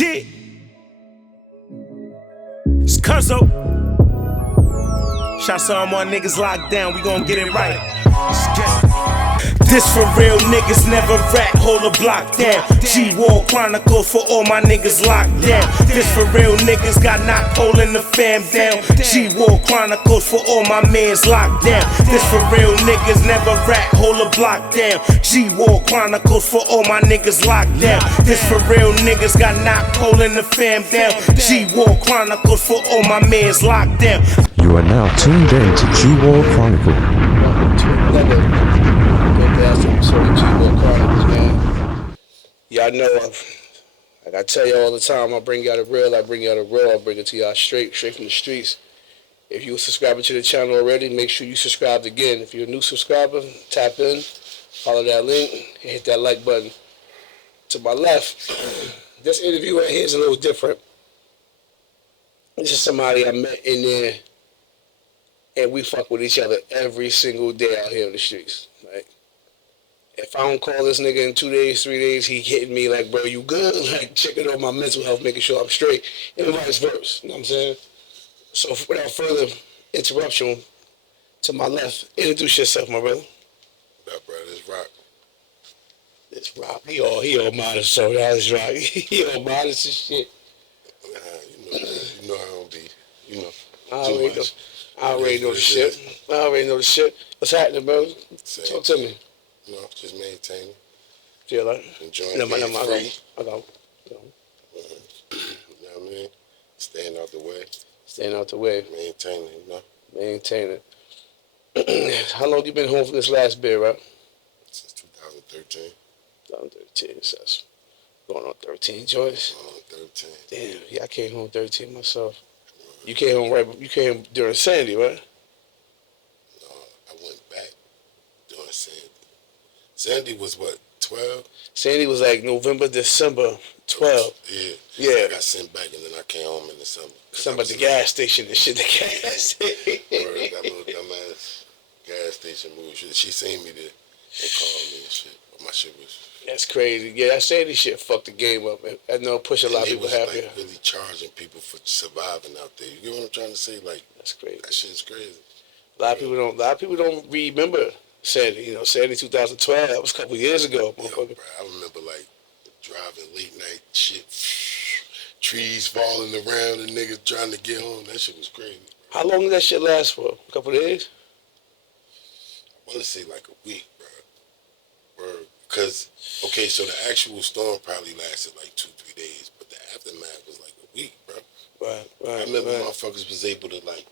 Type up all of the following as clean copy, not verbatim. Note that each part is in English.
Shit. It's Cuzzo. Shout to all my niggas locked down. We gon' get it right. Let's get it. This for real niggas, never rat, hold a block down. G-War Chronicles for all my niggas locked down. This for real niggas, got knocked holding the fam down. G-War Chronicles for all my mans locked down. This for real niggas, never rat, hold a block down. G-War Chronicles for all my niggas locked down. This for real niggas, got knocked holding the fam down. G-War Chronicles for all my mans locked down. You are now tuned in to G-War Chronicle. Y'all know, like I tell y'all all the time, I bring y'all the real, I bring it to y'all straight from the streets. If you a subscriber to the channel already, make sure you subscribe again. If you're a new subscriber, tap in, follow that link, and hit that like button. To my left, this interview right here is a little different. This is somebody I met in there, and we fuck with each other every single day out here in the streets. Like, if I don't call this nigga in 2 days, 3 days, he hitting me like, bro, you good? Like, checking on my mental health, making sure I'm straight, and vice versa. You know what I'm saying? So without further interruption, to my left, introduce yourself, my brother. What up, brother? It's Rock. It's Rock. He all modest, so that's Rock. He all modest and shit. Nah, you know I don't be, you know, I already know the shit. What's happening, bro? Talk to me. You know, just maintaining. Feel like? Enjoying being free. I go. You know what I mean? Staying out the way. Staying out the way. Maintaining, you know. Maintaining. How long you been home from this last bit, right? Since 2013. 2013, so that's going on 13, Joyce. Going on 13. Damn, yeah, I came home 13 myself. You came home you came during Sandy, right? No, I went back during Sandy. Sandy was what, 12? Sandy was like November, December 12. Yeah. I got sent back and then I came home in the summer. Something at the gas station and shit, the gas station. That little dumbass gas station move. She seen me there and called me and shit. But my shit was... That's crazy. Yeah, that Sandy shit fucked the game up. I know push a lot of people happy. Like really charging people for surviving out there. You get what I'm trying to say? Like, that's crazy. That shit's crazy. A lot of people don't remember Sandy. You know, Sandy 2012. That was a couple years ago. Yo, bro, I remember like driving late night shit, trees falling around and niggas trying to get home. That shit was crazy. How long did that shit last for? A couple of days? I want to say like a week, bro. Because, okay, so the actual storm probably lasted like 2-3 days, but the aftermath was like a week, bro. Right. I remember motherfuckers was able to like,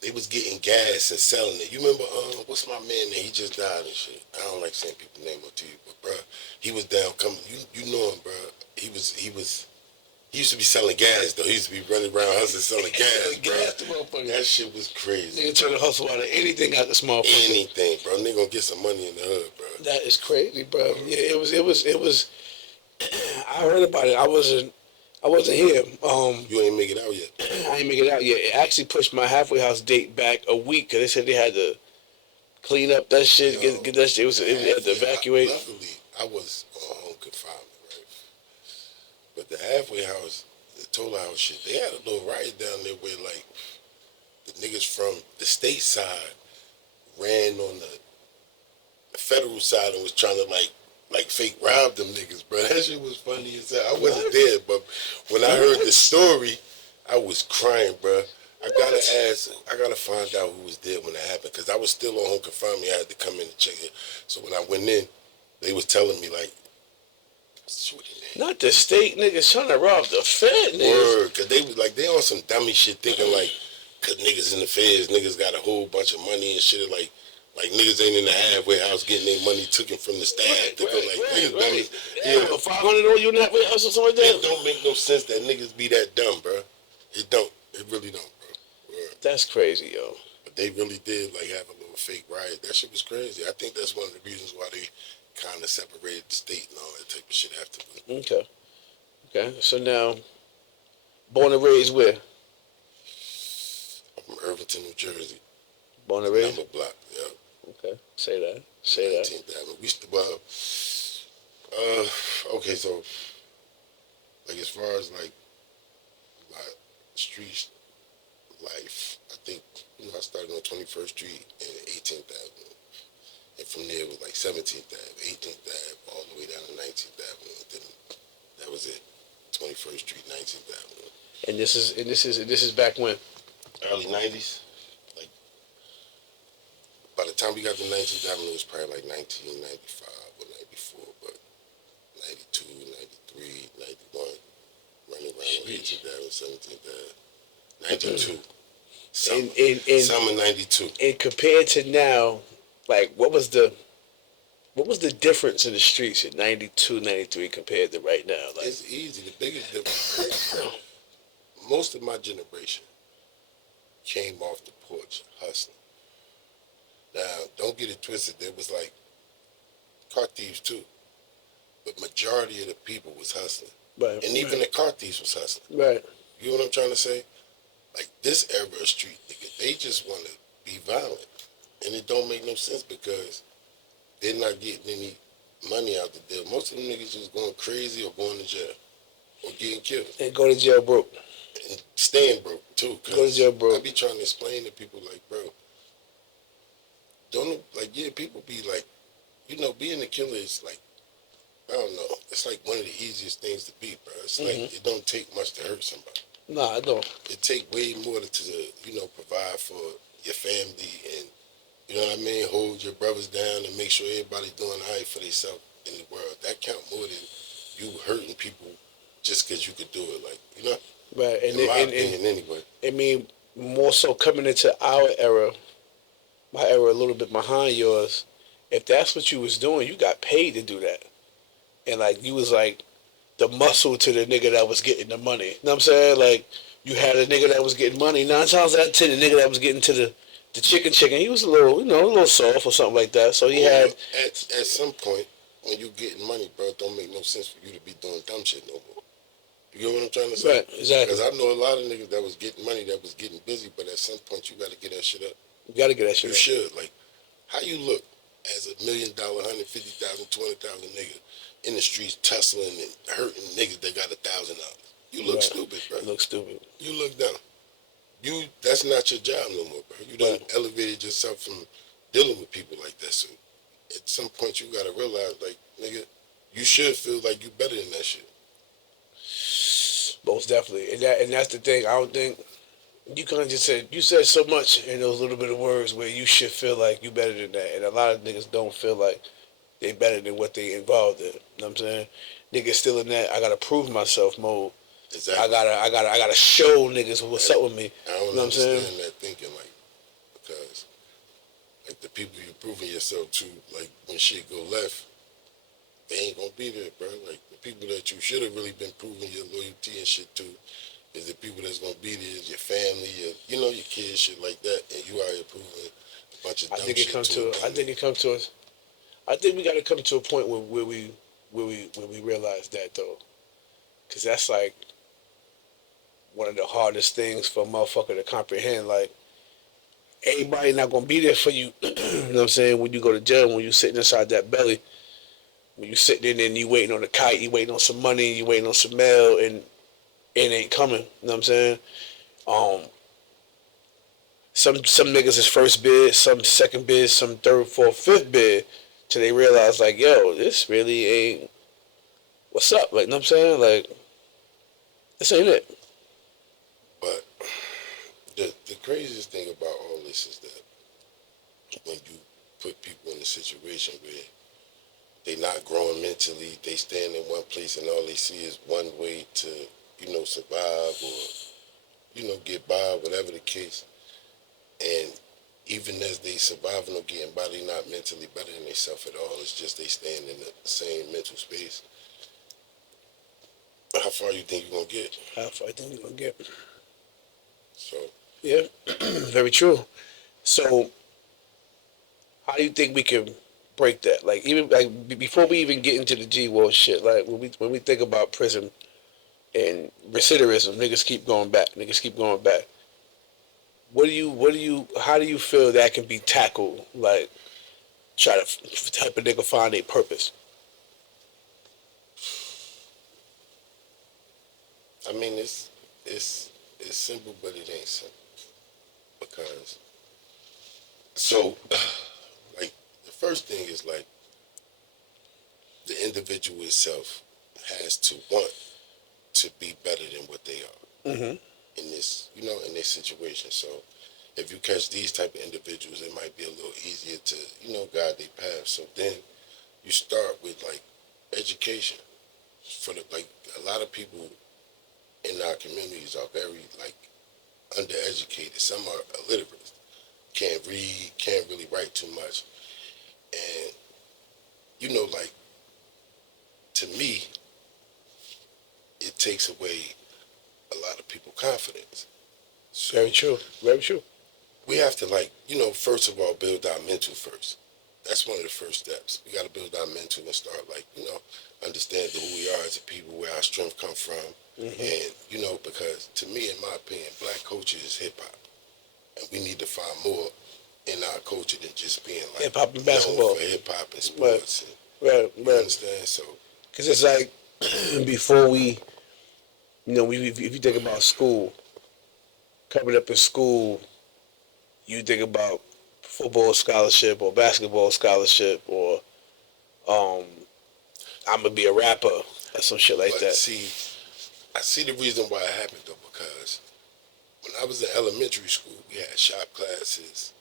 they was getting gas and selling it. You remember, what's my man that he just died and shit? I don't like saying people's name up to you, but bro, he was down coming. You know him, bro. He used to be selling gas though. He used to be running around hustling selling gas, bro. That shit was crazy. Nigga trying to hustle out of anything out the small place. Anything, bro. Nigga gonna get some money in the hood, bro. That is crazy, bro. Yeah, it was. I heard about it. I wasn't here. You ain't make it out yet. I ain't make it out yet. It actually pushed my halfway house date back a week because they said they had to clean up that shit, get that shit. It had to evacuate. Luckily, I was on home confinement, right? But the halfway house, the total house shit, they had a little riot down there where like the niggas from the state side ran on the federal side and was trying to like fake rob them niggas, bro. That shit was funny as hell. I wasn't there, but when I heard the story, I was crying, bro. I gotta find out who was there when that happened, because I was still on home confinement. I had to come in and check it. So when I went in, they was telling me like, not the state niggas trying to rob the Fed niggas. Word, because they was like, they on some dummy shit thinking like, because niggas in the feds, niggas got a whole bunch of money and shit, like niggas ain't in the halfway house getting their money taken from the staff. Right. Yeah, $500 on you in the halfway house or something like that? It don't make no sense that niggas be that dumb, bro. It don't. It really don't, bro. Word. That's crazy, yo. But they really did like have a little fake riot. That shit was crazy. I think that's one of the reasons why they kind of separated the state and all that type of shit afterwards. Okay. So now, born and raised where? I'm from Irvington, New Jersey. Born and raised? Number block, yeah. Okay. Say that. 19th Avenue. We used to, Okay, so like as far as like my street life, I think I started on 21st Street and 18th Avenue, and from there it was like 17th Ave, 18th Ave, all the way down to 19th Avenue. And then that was it, 21st Street, 19th Avenue. And this is back when? Early 90s. Like by the time we got to 19th Avenue, it was probably like 1995 or 94, but 92, 93, 91, running around on 18th Avenue, 17th Avenue, 92. Summer 92. And compared to now, like what was the difference in the streets in 92, 93 compared to right now? Like, it's easy. The biggest difference, most of my generation came off the porch hustling. Now, don't get it twisted. There was like car thieves too, but majority of the people was hustling. right, And even the car thieves was hustling. right. You know what I'm trying to say? Like this era of street niggas, they just want to be violent. And it don't make no sense because they're not getting any money out the deal. Most of them niggas just going crazy or going to jail or getting killed. And go to jail broke. And staying broke too. Go to jail broke. I be trying to explain to people like, bro, don't like, yeah, people be like, being a killer is like, I don't know. It's like one of the easiest things to be, bro. It's like it don't take much to hurt somebody. Nah, I don't. It take way more to provide for your family and, you know what I mean, hold your brothers down and make sure everybody's doing all right for themselves in the world. That count more than you hurting people just because you could do it. Like, Right, and in my opinion, anyway. I mean, more so coming into our era, my era a little bit behind yours. If that's what you was doing, you got paid to do that, and like you was like the muscle to the nigga that was getting the money. You know what I'm saying? Like you had a nigga that was getting money. 9 times out of 10, the nigga that was getting to the chicken, he was a little soft or something like that. So he had at some point when you getting money, bro, it don't make no sense for you to be doing dumb shit no more. You get what I'm trying to say? Right, exactly. Because I know a lot of niggas that was getting money, that was getting busy, but at some point you got to get that shit up. You got to get that shit up. You should. Like, how you look as $1 million, 150,000, 200,000 nigga in the streets tussling and hurting niggas that got $1,000? You look stupid, bro. You look stupid. You look dumb. That's not your job no more, bro. You done elevated yourself from dealing with people like that. So at some point you gotta realize, like, nigga, you should feel like you better than that shit. Most definitely, and that's the thing. I don't think you kind of just said so much in those little bit of words where you should feel like you better than that, and a lot of niggas don't feel like they better than what they involved in. You know what I'm saying? Niggas still in that I gotta prove myself mode. Exactly. I gotta show niggas what's up with me. I don't you know understand that thinking, like, because like the people you proving yourself to, like when shit go left, they ain't gonna be there, bro. Like the people that you should have really been proving your loyalty and shit to is the people that's gonna be there, is your family, your kids, shit like that, and you out here proving a bunch of dumb shit I think we gotta come to a point where we realize that though, because that's like one of the hardest things for a motherfucker to comprehend. Like, everybody not gonna be there for you. You know what I'm saying? When you go to jail, when you sitting inside that belly, when you sitting in there and you waiting on a kite, you waiting on some money, you waiting on some mail, and it ain't coming. You know what I'm saying? Some niggas is first bid, some second bid, some third, fourth, fifth bid, till they realize like, yo, this really ain't what's up. Like, you know what I'm saying? Like, this ain't it. But the craziest thing about all this is that when you put people in a situation where they not growing mentally, they stand in one place and all they see is one way to, survive or, get by, whatever the case. And even as they surviving or getting by, they not mentally better than themselves at all. It's just they stand in the same mental space. How far you think you're gonna get? How far I think you're gonna get? So yeah, very true. So how do you think we can break that? Like, even like before we even get into the G-Wall shit, like when we think about prison and recidivism, niggas keep going back. How do you feel that can be tackled? Like, try to help a nigga find a purpose. mean, it's simple, but it ain't simple because so like the first thing is like the individual itself has to want to be better than what they are in this, in this situation. So if you catch these type of individuals, it might be a little easier to, guide their path. So then you start with like education. For like a lot of people in our communities are very like undereducated. Some are illiterate, can't read, can't really write too much, and like to me, it takes away a lot of people's confidence. So Very true. Very true. we have to like, first of all, build our mental first. That's one of the first steps. We got to build our mental and start like, understanding who we are as a people, where our strength come from. And, because to me, in my opinion, black culture is hip hop. And we need to find more in our culture than just being like Hip hop and basketball. known for hip hop and sports. Right. You understand? So, Because it's like, before we, if you think about school, coming up in school, you think about football scholarship or basketball scholarship or I'm going to be a rapper or some shit like that. See, I see the reason why it happened though, because when I was in elementary school, we had shop classes,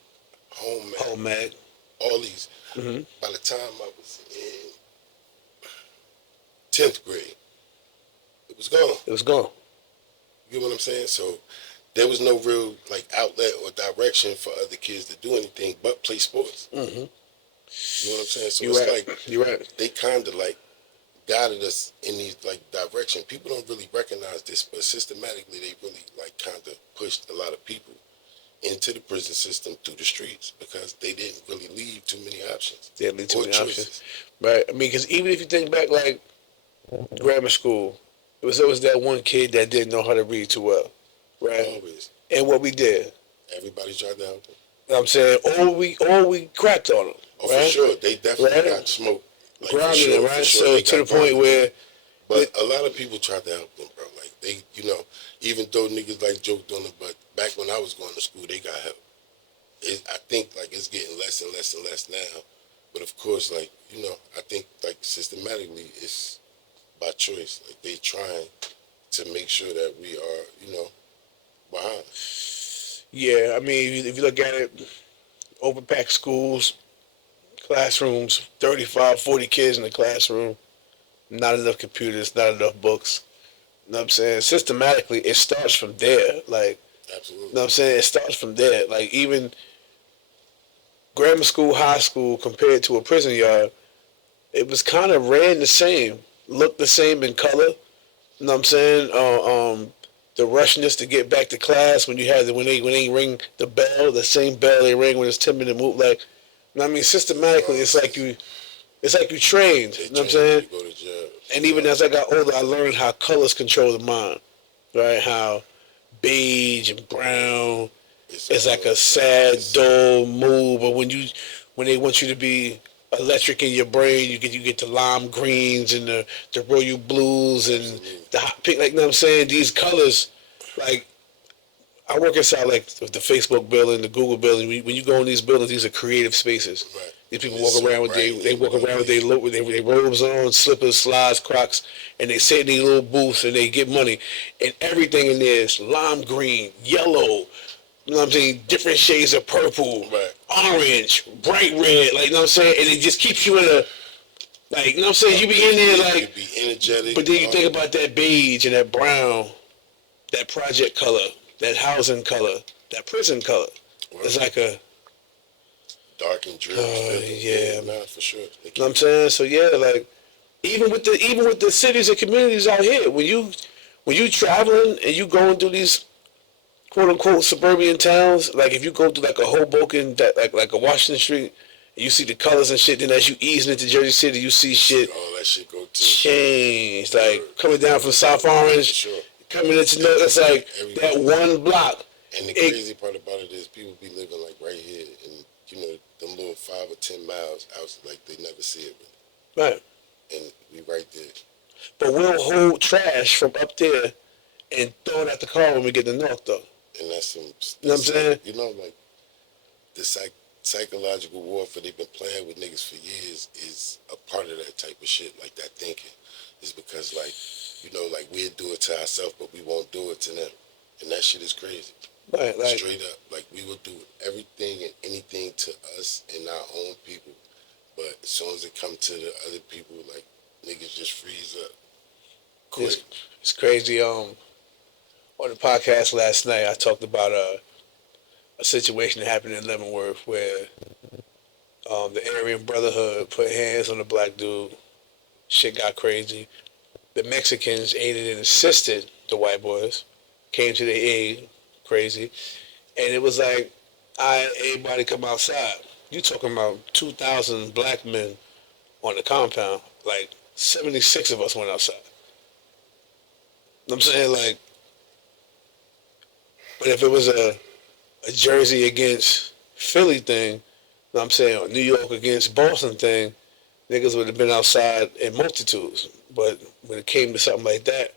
home ec, all these. By the time I was in 10th grade, it was gone. It was gone. You know what I'm saying? So there was no real like outlet or direction for other kids to do anything but play sports. You know what I'm saying? So You're right. they kind of like guided us in these like direction. People don't really recognize this, but systematically they really like kind of pushed a lot of people into the prison system through the streets because they didn't really leave too many options. They didn't leave too or many choices. options. Right. I mean, because even if you think back like grammar school, it was always that one kid that didn't know how to read too well. Right. Always. And what we did, Everybody tried to help them. you know what I'm saying, or we cracked on them. Oh, right? for sure. They definitely Right. got smoked. Like, Grounded for sure, them, right? for sure, So they to the got point grounded. where, But a lot of people tried to help them, bro. Like they, even though niggas like joked on it, but back when I was going to school, they got help. I think like it's getting less and less and less now. But of course, like, I think like systematically it's by choice. Like they trying to make sure that we are, behind. yeah, I mean, if you look at it, overpacked schools, classrooms, 35, 40 kids in the classroom, not enough computers, not enough books. You know what I'm saying? Systematically, it starts from there. Like, Absolutely. you know what I'm saying? It starts from there. Like, even grammar school, high school, compared to a prison yard, it was kind of ran the same, looked the same in color. You know what I'm saying? The rushness to get back to class when you had when they ring the bell, the same bell they ring when it's 10-minute move. Like, you know what I mean? Systematically, it's like you trained. You know what I'm saying? You go to jail. And even as I got older, I learned how colors control the mind, right? How beige and brown is like a sad, dull mood, but when they want you to be electric in your brain, you get the lime greens and the royal blues and the hot pink. Like, you know what I'm saying? These colors, like, I work inside like the Facebook building, the Google building. When you go in these buildings, these are creative spaces. Right. These people walk around with their robes on, slippers, slides, Crocs, and they sit in these little booths and they get money. And everything in there is lime green, yellow, you know what I'm saying, different shades of purple, Right. orange, bright red, like, you know what I'm saying? And it just keeps you in a, like, you know what I'm saying? You be in there like, you be energetic. but then you think about that beige and that brown, that project color, that housing color, that prison color. It's like a, dark and dreary. yeah. Nah, for sure. you know what I'm saying? So yeah, like, even with the cities and communities out here, when you traveling and you going through these quote unquote suburban towns, like if you go through like a Hoboken, like a Washington Street, and you see the colors and shit, then as you easing into Jersey City, you see shit All that shit go to change. Like coming down from South Orange, sure. coming into it's like that one block. And the crazy part about it is people be living like right here, and them little 5 or 10 miles out, like they never see it really. Right. And we right there. But we'll hold trash from up there and throw it at the car when we get to North, though. And that's some. You know what I'm saying? You know, like the psychological warfare they've been playing with niggas for years is a part of that type of shit, like that thinking. Is because like, you know, like we'll do it to ourselves, but we won't do it to them, and that shit is crazy. Right, like Straight up, like we will do everything and anything to us and our own people, but as soon as it come to the other people, like niggas just freeze up. Quick. it's crazy. On the podcast last night, I talked about a situation that happened in Leavenworth where the Aryan Brotherhood put hands on a black dude. Shit got crazy. The Mexicans aided and assisted the white boys, came to their aid, crazy. And it was like, everybody come outside. You talking about 2,000 black men on the compound. Like, 76 of us went outside. You know what I'm saying? Like, but if it was a Jersey against Philly thing, you know what I'm saying, or New York against Boston thing, niggas would have been outside in multitudes. But when it came to something like that,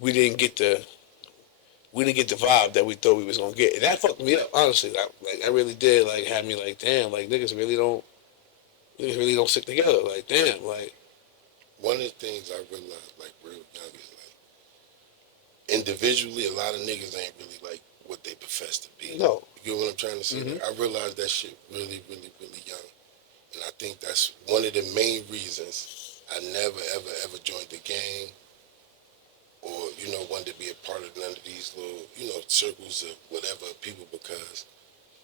we didn't get the vibe that we thought we was gonna get, and that fucked me up. Honestly, I really did. Like, had me like, damn, like niggas really don't stick together. Like, damn, like. One of the things I realized, like real young, is like individually, a lot of niggas ain't really like what they profess to be. No. You get what I'm trying to say? Mm-hmm. Like, I realized that shit really, really, really young, and I think that's one of the main reasons I never, ever, ever joined the gang. Or, you know, wanted to be a part of none of these little, you know, circles of whatever people, because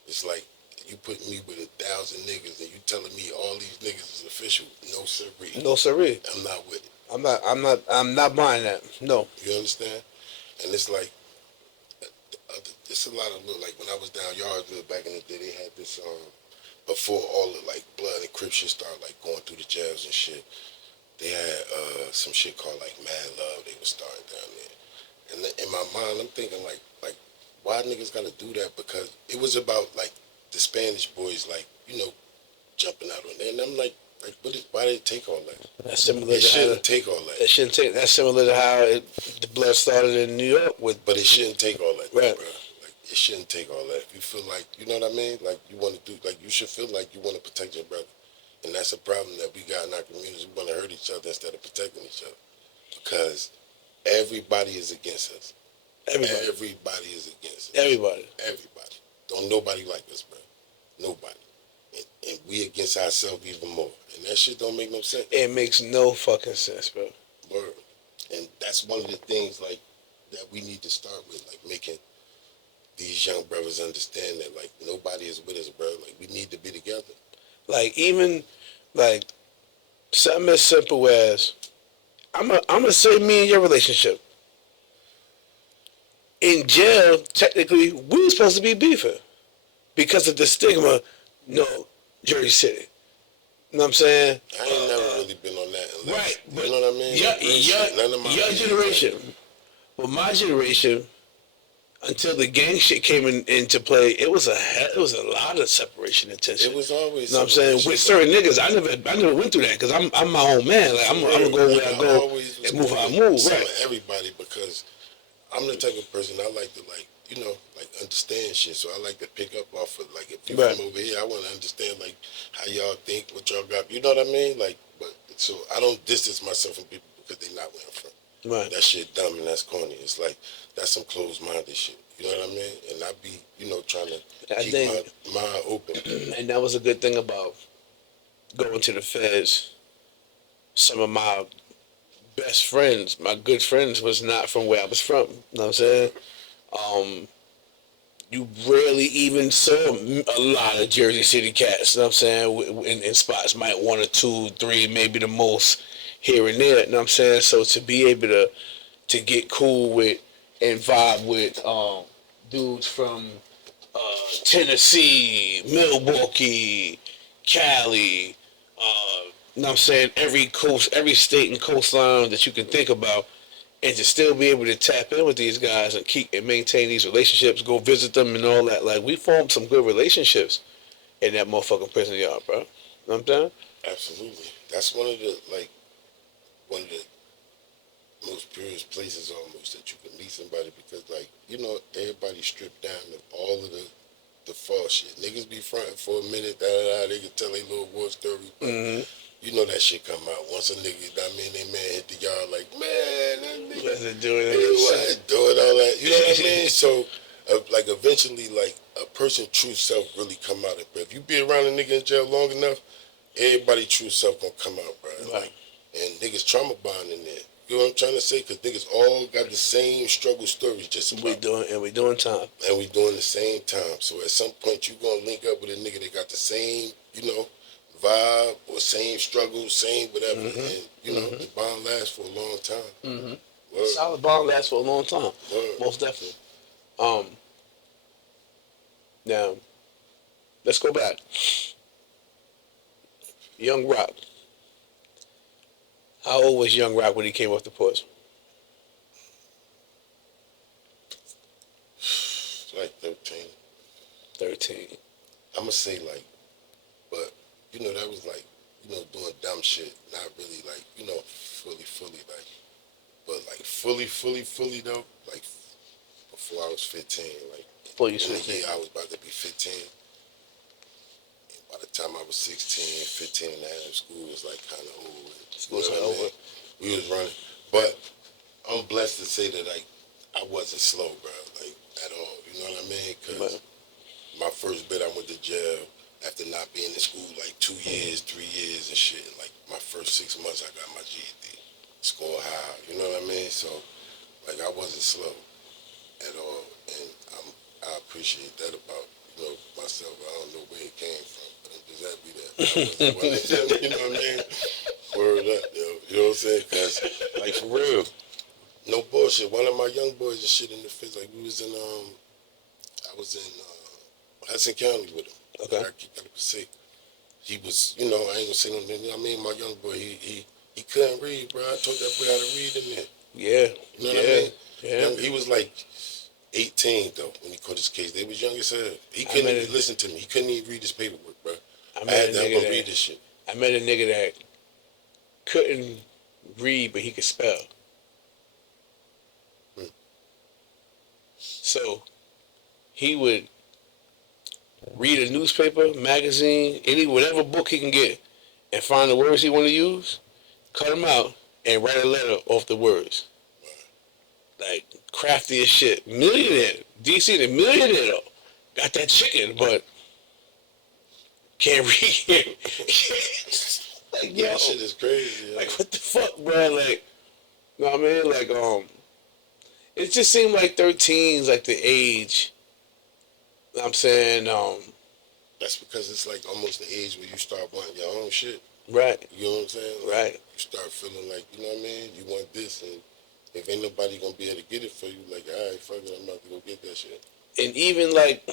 it's like you put me with 1,000 niggas and you telling me all these niggas is official. No sirree. No sirree. I'm not with it. I'm not buying that. No. You understand? And it's like, it's a lot of little, like when I was down Yardsville back in the day, they had this, before all the like blood and crip shit started like going through the jails and shit. They had some shit called like Mad Love. They was starting down there, and in my mind, I'm thinking like why niggas gotta do that? Because it was about like the Spanish boys, like, you know, jumping out on there, and I'm like why did it take all that? That's similar. It shouldn't take all that. It shouldn't take. That's similar to how the blood started in New York with. But it shouldn't take all that, right, bro. Like it shouldn't take all that. If you feel like, you know what I mean, like you want to do, like you should feel like you want to protect your brother. And that's a problem that we got in our communities. We want to hurt each other instead of protecting each other. Because everybody is against us. Everybody is against us. Everybody. Don't nobody like us, bro. Nobody. And we against ourselves even more. And that shit don't make no sense. It makes no fucking sense, bro. Word. And that's one of the things, like, that we need to start with, like, making these young brothers understand that, like, nobody is with us, bro. Like, we need to be together. Like, even, like, something as simple as, I'm gonna say me and your relationship. In jail, technically, we were supposed to be beefing. Because of the stigma, no, Jersey City. You know what I'm saying? I ain't never really been on that. Unless, right. But you know what I mean? Your generation. But my generation, until the gang shit came into play, it was a lot of separation and tension. It was always. You know what I'm saying? With certain niggas, I never went through that because I'm my own man. Like I'm gonna go where I go and move how I move. Right. Everybody, because I'm the type of person I like to, like, you know, like understand shit. So I like to pick up off of, like, if you right. from over here, I want to understand like how y'all think, what y'all got. You know what I mean? Like, but so I don't distance myself from people because they not where I'm from. Right. That shit dumb and that's corny. It's like that's some closed-minded shit. You know what I mean? And I be, you know, trying to keep my mind open. And that was a good thing about going to the feds. Some of my best friends, my good friends, was not from where I was from. You know what I'm saying? You rarely even saw a lot of Jersey City cats. You know what I'm saying? In spots, might 1 or 2, 3, maybe the most here and there. You know what I'm saying? So to be able to get cool with and vibe with dudes from Tennessee, Milwaukee, Cali, you know what I'm saying, every coast, every state and coastline that you can think about, and to still be able to tap in with these guys and keep and maintain these relationships, go visit them and all that. Like, we formed some good relationships in that motherfucking prison yard, bro. You know what I'm saying? Absolutely. That's one of the most purest places almost that you can meet somebody because, like, you know, everybody stripped down of all of the false shit. Niggas be fronting for a minute, they can tell a little war story, but you know that shit come out. Once a nigga, I mean, they man hit the yard like, man, that nigga wasn't doing he wasn't doing all that. You know what I mean? So, like, eventually, like, a person's true self really come out. But if you be around a nigga in jail long enough, everybody true self gonna come out, bro. Right. Like, and niggas trauma bond in there. You know what I'm trying to say? Because niggas all got the same struggle stories just about. We doing time. And we doing the same time. So at some point you gonna link up with a nigga that got the same, you know, vibe or same struggle, same whatever. And, you know, the bond lasts for a long time. Solid bond lasts for a long time. Word. Most definitely. Now, let's go back. Young Rock. How old was Young Rock when he came off the porch? Like 13. 13. I'm gonna say like, but you know that was like, you know, doing dumb shit, not really like, you know, fully like, but like fully though, like before I was 15, like Before you in a 15. year I was about to be 15. And by the time I was 16, 15 and a half, school was like kind of over. School was kinda over. We was running, but I'm blessed to say that like I wasn't slow, bro, like at all. You know what I mean? Because my first bit, I went to jail after not being in school like 2 years, 3 years and shit. And like my first 6 months, I got my GED, score high. You know what I mean? So like I wasn't slow at all, and I appreciate that about, you know, myself. I don't know where it came from, but I'm just happy that I wasn't, you know what I mean? Word up, yo. You know what I'm saying? Because like for real, no bullshit. One of my young boys and shit in the fifth, like we was in I was in Essex County with him. Okay. I keep got to say, he was, you know, I ain't gonna say no name. I mean, my young boy, he couldn't read, bro. I taught that boy how to read in there. Yeah. You know what I mean? Yeah. He was like 18 though when he caught his case. They was young as hell. He couldn't even listen to me. He couldn't even read his paperwork, bro. I had to help him read this shit. I met a nigga that couldn't read, but he could spell. So he would read a newspaper, magazine, whatever book he can get, and find the words he want to use, cut them out, and write a letter off the words. Like, crafty as shit. Millionaire. DC, the millionaire, though. Got that chicken, but can't read. Like, yo, that shit is crazy. Yo. like, what the fuck, bro? Like, you know what I mean? Like, it just seemed like 13's like the age. I'm saying, that's because it's like almost the age where you start wanting your own shit. right, You know what I'm saying? Like, right. You start feeling like, you know what I mean? You want this, and if ain't nobody gonna be able to get it for you, like, all right, fuck it, I'm about to go get that shit. And even like,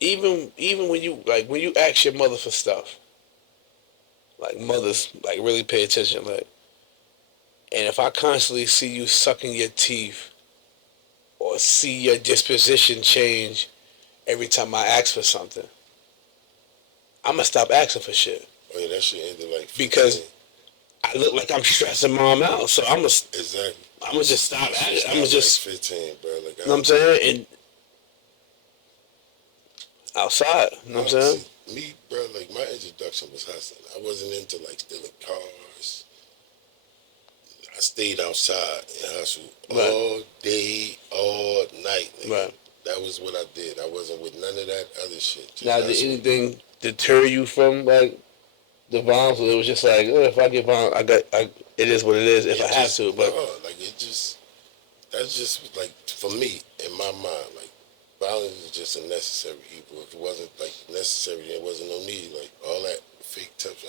even when you ask your mother for stuff, like mothers like really pay attention, like, and if I constantly see you sucking your teeth or see your disposition change every time I ask for something, I'm gonna stop asking for shit. Oh yeah, that shit ended like 15. Because I look like I'm stressing mom out, so I'm exactly. gonna just stop asking. I'm Like gonna just, 15, bro. Like, you know what I'm saying? And outside, you know what I'm saying? See, me, bro, like my introduction was hustling. I wasn't into like stealing cars. I stayed outside and hustled all day, all night. Nigga. Right. That was what I did. I wasn't with none of that other shit. Just Now, did hustle. anything deter you from like the violence? Or it was just like, oh, if I get violent, it is what it is. If I have to, but like that's just like for me in my mind, like violence is just a necessary evil. If it wasn't like necessary, there wasn't no need. Like all that fake tough.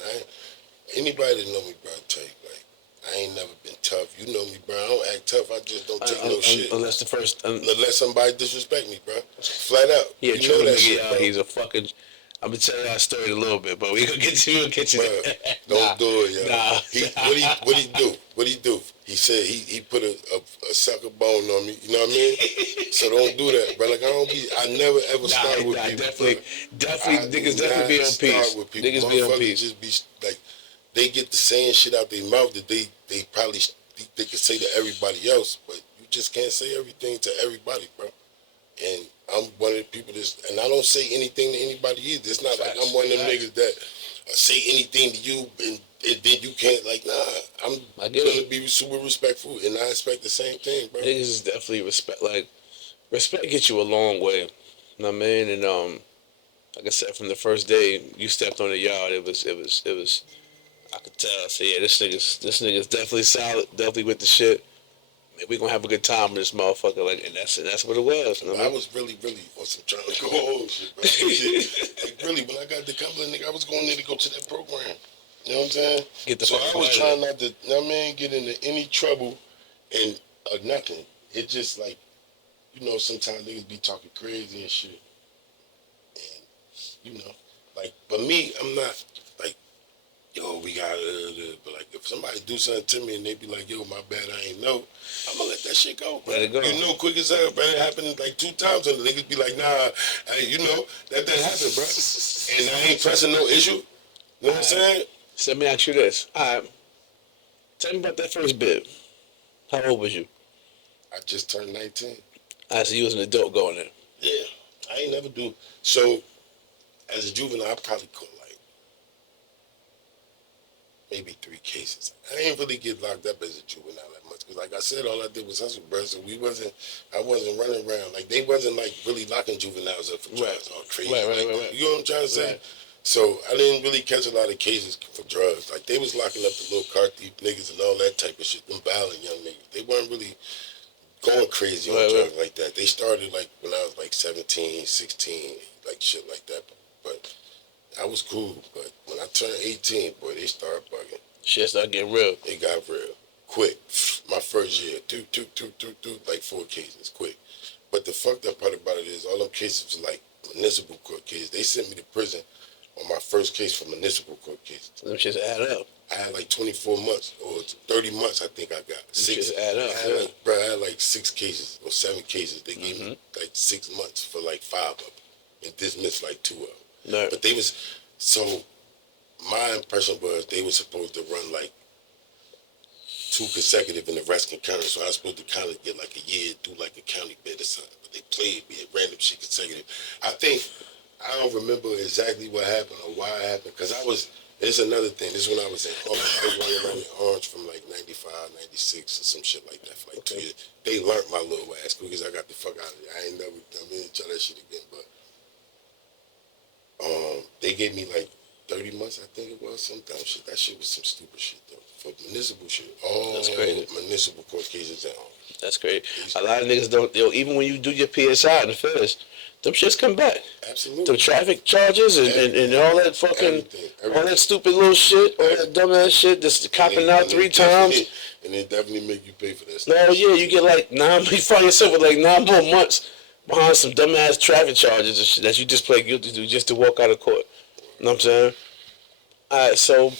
Anybody that know me, bro, tell you like I ain't never been tough. You know me, bro. I don't act tough. I just don't take no shit. Unless the first, Unless somebody disrespect me, bro. Flat out. yeah, you true know that nigga, shit, yeah, bro. he's a fucking. I'm gonna tell you that story in a little bit, but we gonna get to Bro, don't do it, yo. Nah. What he do? He said he put a sucker bone on me. You know what I mean? So don't do that, bro. Like I never ever start with people. Definitely, niggas definitely be on peace. Niggas be on peace. Just be like, they get the saying shit out their mouth that they probably they can say to everybody else, but you just can't say everything to everybody, bro. And I'm one of the people and I don't say anything to anybody either. It's not like I'm one of them niggas that say anything to you and then you can't, like, nah. I'm gonna be super respectful, and I expect the same thing, bro. Niggas is definitely respect. Like, respect gets you a long way. You know what I mean? And like I said, from the first day you stepped on the yard, it was. I could tell. I said, yeah, this nigga's definitely solid, definitely with the shit. We gonna have a good time with this motherfucker, like, and that's what it was. You know what I was really on some trying to go home shit, bro. Like, really, when I got to Cumberland, nigga, I was going there to go to that program. You know what I'm saying? So I was trying not to, you know what I mean, get into any trouble and nothing. It just like, you know, sometimes niggas be talking crazy and shit. And, you know, like, but me, I'm not like, yo, we got but like, if somebody do something to me and they be like, yo, my bad, I ain't know, I'm gonna let that shit go, bro. Let it go. You know, quick as hell, bro. It happened like 2 times and the niggas be like, nah, you know, that happened, bro. And I ain't pressing no issue. You know what I'm saying? So let me ask you this. All right. Tell me about that first bit. How old was you? I just turned 19. So you was an adult going there. Yeah. I ain't never do. So, as a juvenile, I probably caught like maybe 3 cases. I ain't really get locked up as a juvenile that much. Because like I said, all I did was hustle, bro. So I wasn't running around. Like, they wasn't like really locking juveniles up for drugs all crazy. Right. You know what I'm trying to say? Right. So I didn't really catch a lot of cases for drugs. Like, they was locking up the little car thief niggas and all that type of shit. Them violent young niggas. They weren't really going crazy on drugs like that. They started like when I was like 17, 16, like shit like that. But I was cool. But when I turned 18, boy, they started bugging. Shit started getting real. It got real. Quick. My first year, like 4 cases, quick. But the fucked up part about it is all them cases were like municipal court cases. They sent me to prison on my first case for municipal court cases. Them shits add up. I had like 24 months or 30 months, I think I got. 6. Add up. I had like 6 cases or 7 cases. They gave me like 6 months for like 5 of them and dismissed like 2 of them. No. But they was, so my impression was they were supposed to run like 2 consecutive in the rest concurrent. So I was supposed to kind of get like a year, do like a county bid or something. But they played me at random shit consecutive. I don't remember exactly what happened or why it happened, because it's another thing. This is when I was in Orange. I was running around in Orange from like 95, 96 or some shit like that for like 2 years. They learned my little ass because I got the fuck out of there. I ain't never try that shit again, but they gave me like 30 months, I think it was, some dumb shit. That shit was some stupid shit though. For municipal shit. All That's crazy. Municipal court cases at home. That's great. A lot of niggas don't, even when you do your PSI in the first, them shits come back. Absolutely. The traffic charges and all that fucking, everything. all that stupid little shit, all that dumbass shit, just copping out 3 times. And they definitely make you pay for that stuff. No, yeah, you get like 9, you find yourself with like 9 more months behind some dumbass traffic charges and shit that you just pled guilty to just to walk out of court. You know what I'm saying? All right, so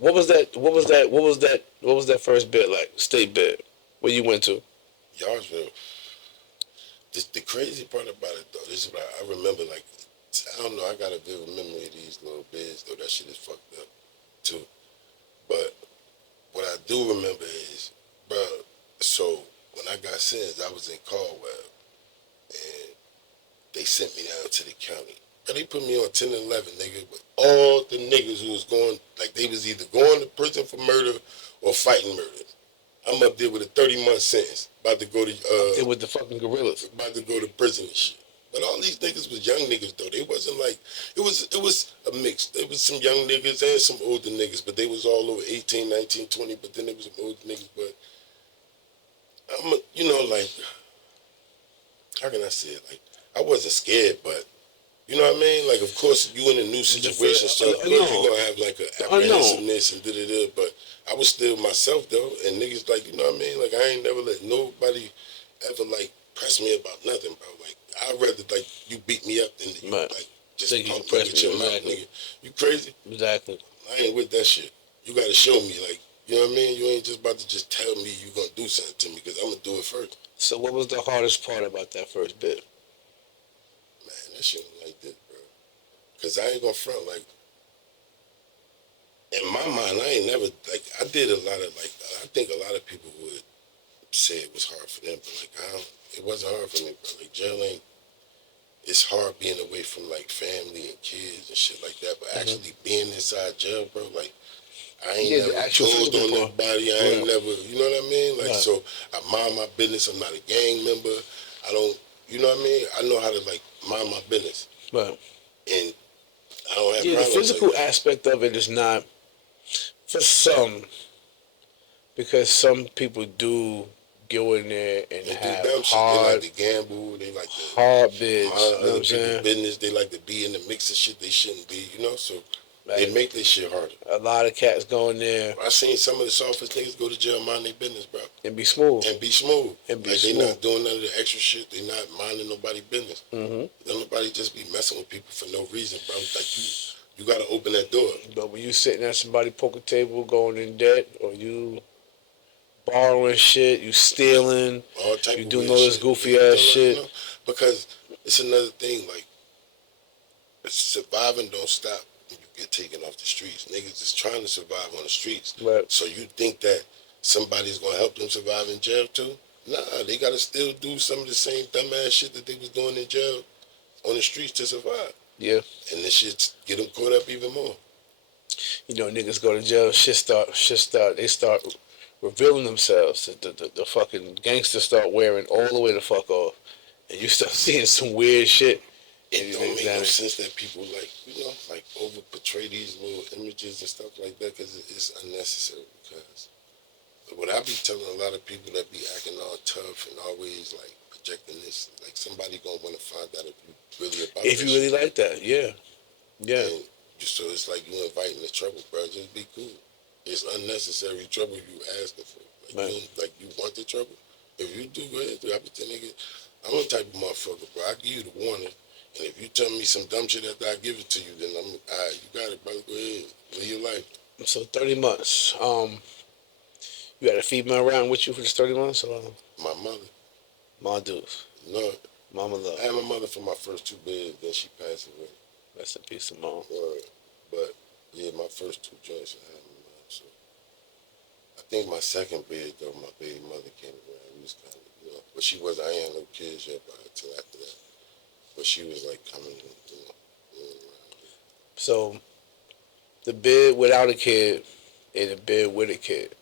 what was that first bid like? State bid. Where you went to? Yardsville. The crazy part about it though, this is what I remember. Like, I don't know, I got a vivid memory of these little bids though. That shit is fucked up too. But what I do remember is, bro. So when I got sentenced, I was in Caldwell, and they sent me down to the county. And they put me on 10 and 11, nigga, with all the niggas who was going, like they was either going to prison for murder or fighting murder. I'm up there with a 30-month sentence, about to go to It was the fucking gorillas. about to go to prison and shit. But all these niggas was young niggas though. They wasn't like, it was a mix. There was some young niggas and some older niggas, but they was all over 18, 19, 20. But then there was some older niggas. But you know, like, how can I say it? Like, I wasn't scared, but you know what I mean? Like, of course, you in a new situation, so of course you're gonna have like a apprehensiveness and da-da-da. But I was still myself though, and niggas like, you know what I mean? Like, I ain't never let nobody ever like press me about nothing, bro. Like, I'd rather like you beat me up than you like just pump me with your mouth, nigga. You crazy? Exactly. I ain't with that shit. You gotta show me, like, you know what I mean? You ain't just about to just tell me you gonna do something to me, because I'm gonna do it first. So what was the hardest part about that first bid? Man, that shit was like this, bro. Because I ain't gonna front, like, in my mind, I ain't never, like, I did a lot of, like, I think a lot of people would say it was hard for them, but, like, it wasn't hard for me, bro. Like, jail ain't, it's hard being away from, like, family and kids and shit like that, but actually being inside jail, bro, like, I ain't The never actual told physical on part. nobody. I ain't never, you know what I mean? Like, Right. so I mind my business. I'm not a gang member. I don't, you know what I mean? I know how to, like, mind my business. Right. And I don't have Yeah, the problems physical like that. aspect of it is not for some, because some people do go in there and They do have dumb shit. They like to gamble. They like to hard bids. mind You know what other I'm people's saying? business. They like to be in the mix of shit they shouldn't be, you know? So they Like, make this shit harder. a lot of cats go in there I seen some of the softest niggas go to jail mind their business, bro. and be smooth. And be smooth. And be Like, they smooth. not doing none of the extra shit. They not minding nobody's business. Mm-hmm. Don't nobody just be messing with people for no reason, bro. Like, you gotta open that door. But when you sitting at somebody's poker table going in debt, or you borrowing shit, you stealing, All type you of doing weird all this shit. goofy You ass know, shit. you know? Because it's another thing, like, surviving don't stop when you get taken off the streets. Niggas is trying to survive on the streets. Right. So you think that somebody's gonna help them survive in jail too? Nah, they gotta still do some of the same dumbass shit that they was doing in jail on the streets to survive. Yeah. And this shit get them caught up even more. You know, niggas go to jail, they start revealing themselves. The fucking gangsters start wearing all the way the fuck off. And you start seeing some weird shit. It don't make no sense that people, like, you know, like, over portray these little images and stuff like that, because it's unnecessary. Because what I be telling a lot of people that be acting all tough and always, like, projecting this, like, somebody gonna want to find out if you really about If this you really shit. like that, yeah. Yeah. And so it's like you inviting the trouble, bro. Just be cool. It's unnecessary trouble you asking for. Like, Right. you want the trouble? If you do, go ahead. I be telling nigga, I'm the type of motherfucker, bro. I give you the warning. And if you tell me some dumb shit after I give it to you, then I'm, all right, you got it, brother. Go ahead. Live your life. So 30 months. You had a female around with you for this 30 months? Or My mother, my dudes? no, Mama I love. had my mother for my first 2 beds, then she passed away. Rest in peace, mom. But yeah, my first 2 joints I had my mom. So I think my second bed though, my baby mother came around. We was kind of, you know, but she was, I ain't had no kids yet until after that. But she was like coming, you know. So the bed without a kid and the bed with a kid.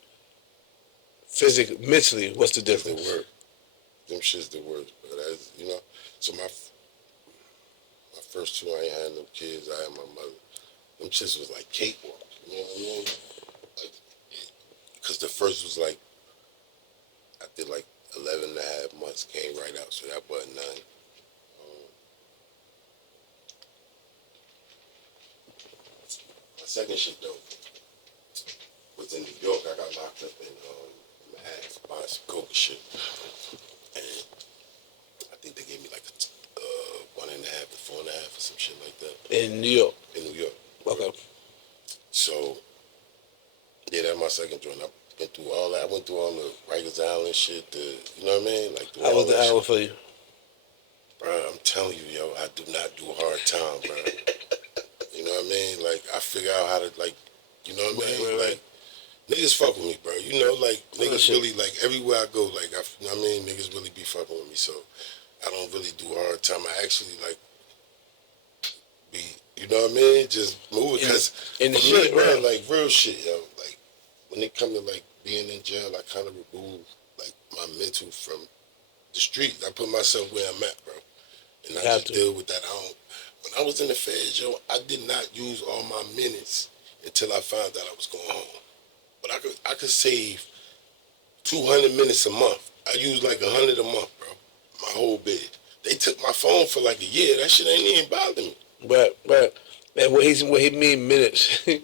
Physically, mentally, what's the That's the difference? word. Them shit's the worst, but that's, you know. So my first 2, I ain't had no kids. I had my mother. Them shits was like cakewalk. You know what I mean? Like, because the first was like, I did like 11 and a half months, came right out, so that wasn't none. My second shit though was in New York. I got locked up in Manhattan buying some coke and shit, and I think they gave me like a 1.5 to 4.5 or some shit like that In New York. in New York. Okay. So yeah, that's my second joint. I went through all that. I went through all the Rikers Island shit. You know what I mean? Like, through How all was the that hour shit. for you? Bro, I'm telling you, yo, I do not do hard time, bro. You know what I mean? Like, I figure out how to, like, you know what I mean? Right. Like, niggas fuck with me, bro. You know, like, niggas shit. really, like, everywhere I go, like, you know what I mean? Niggas really be fucking with me, so I don't really do hard time. I actually, like, be, you know what I mean? Just move it, because, in the for me, shit, bro, right. like, real shit, yo. Like, when it come to, like, being in jail, I kind of remove, like, my mental from the street. I put myself where I'm at, bro. And I Have just to. deal with that. When I was in the feds, yo, I did not use all my minutes until I found out I was going home. But I could save 200 minutes a month. I used like 100 a month, bro. My whole bid. They took my phone for like a year. That shit ain't even bother me. But and what he mean minutes. In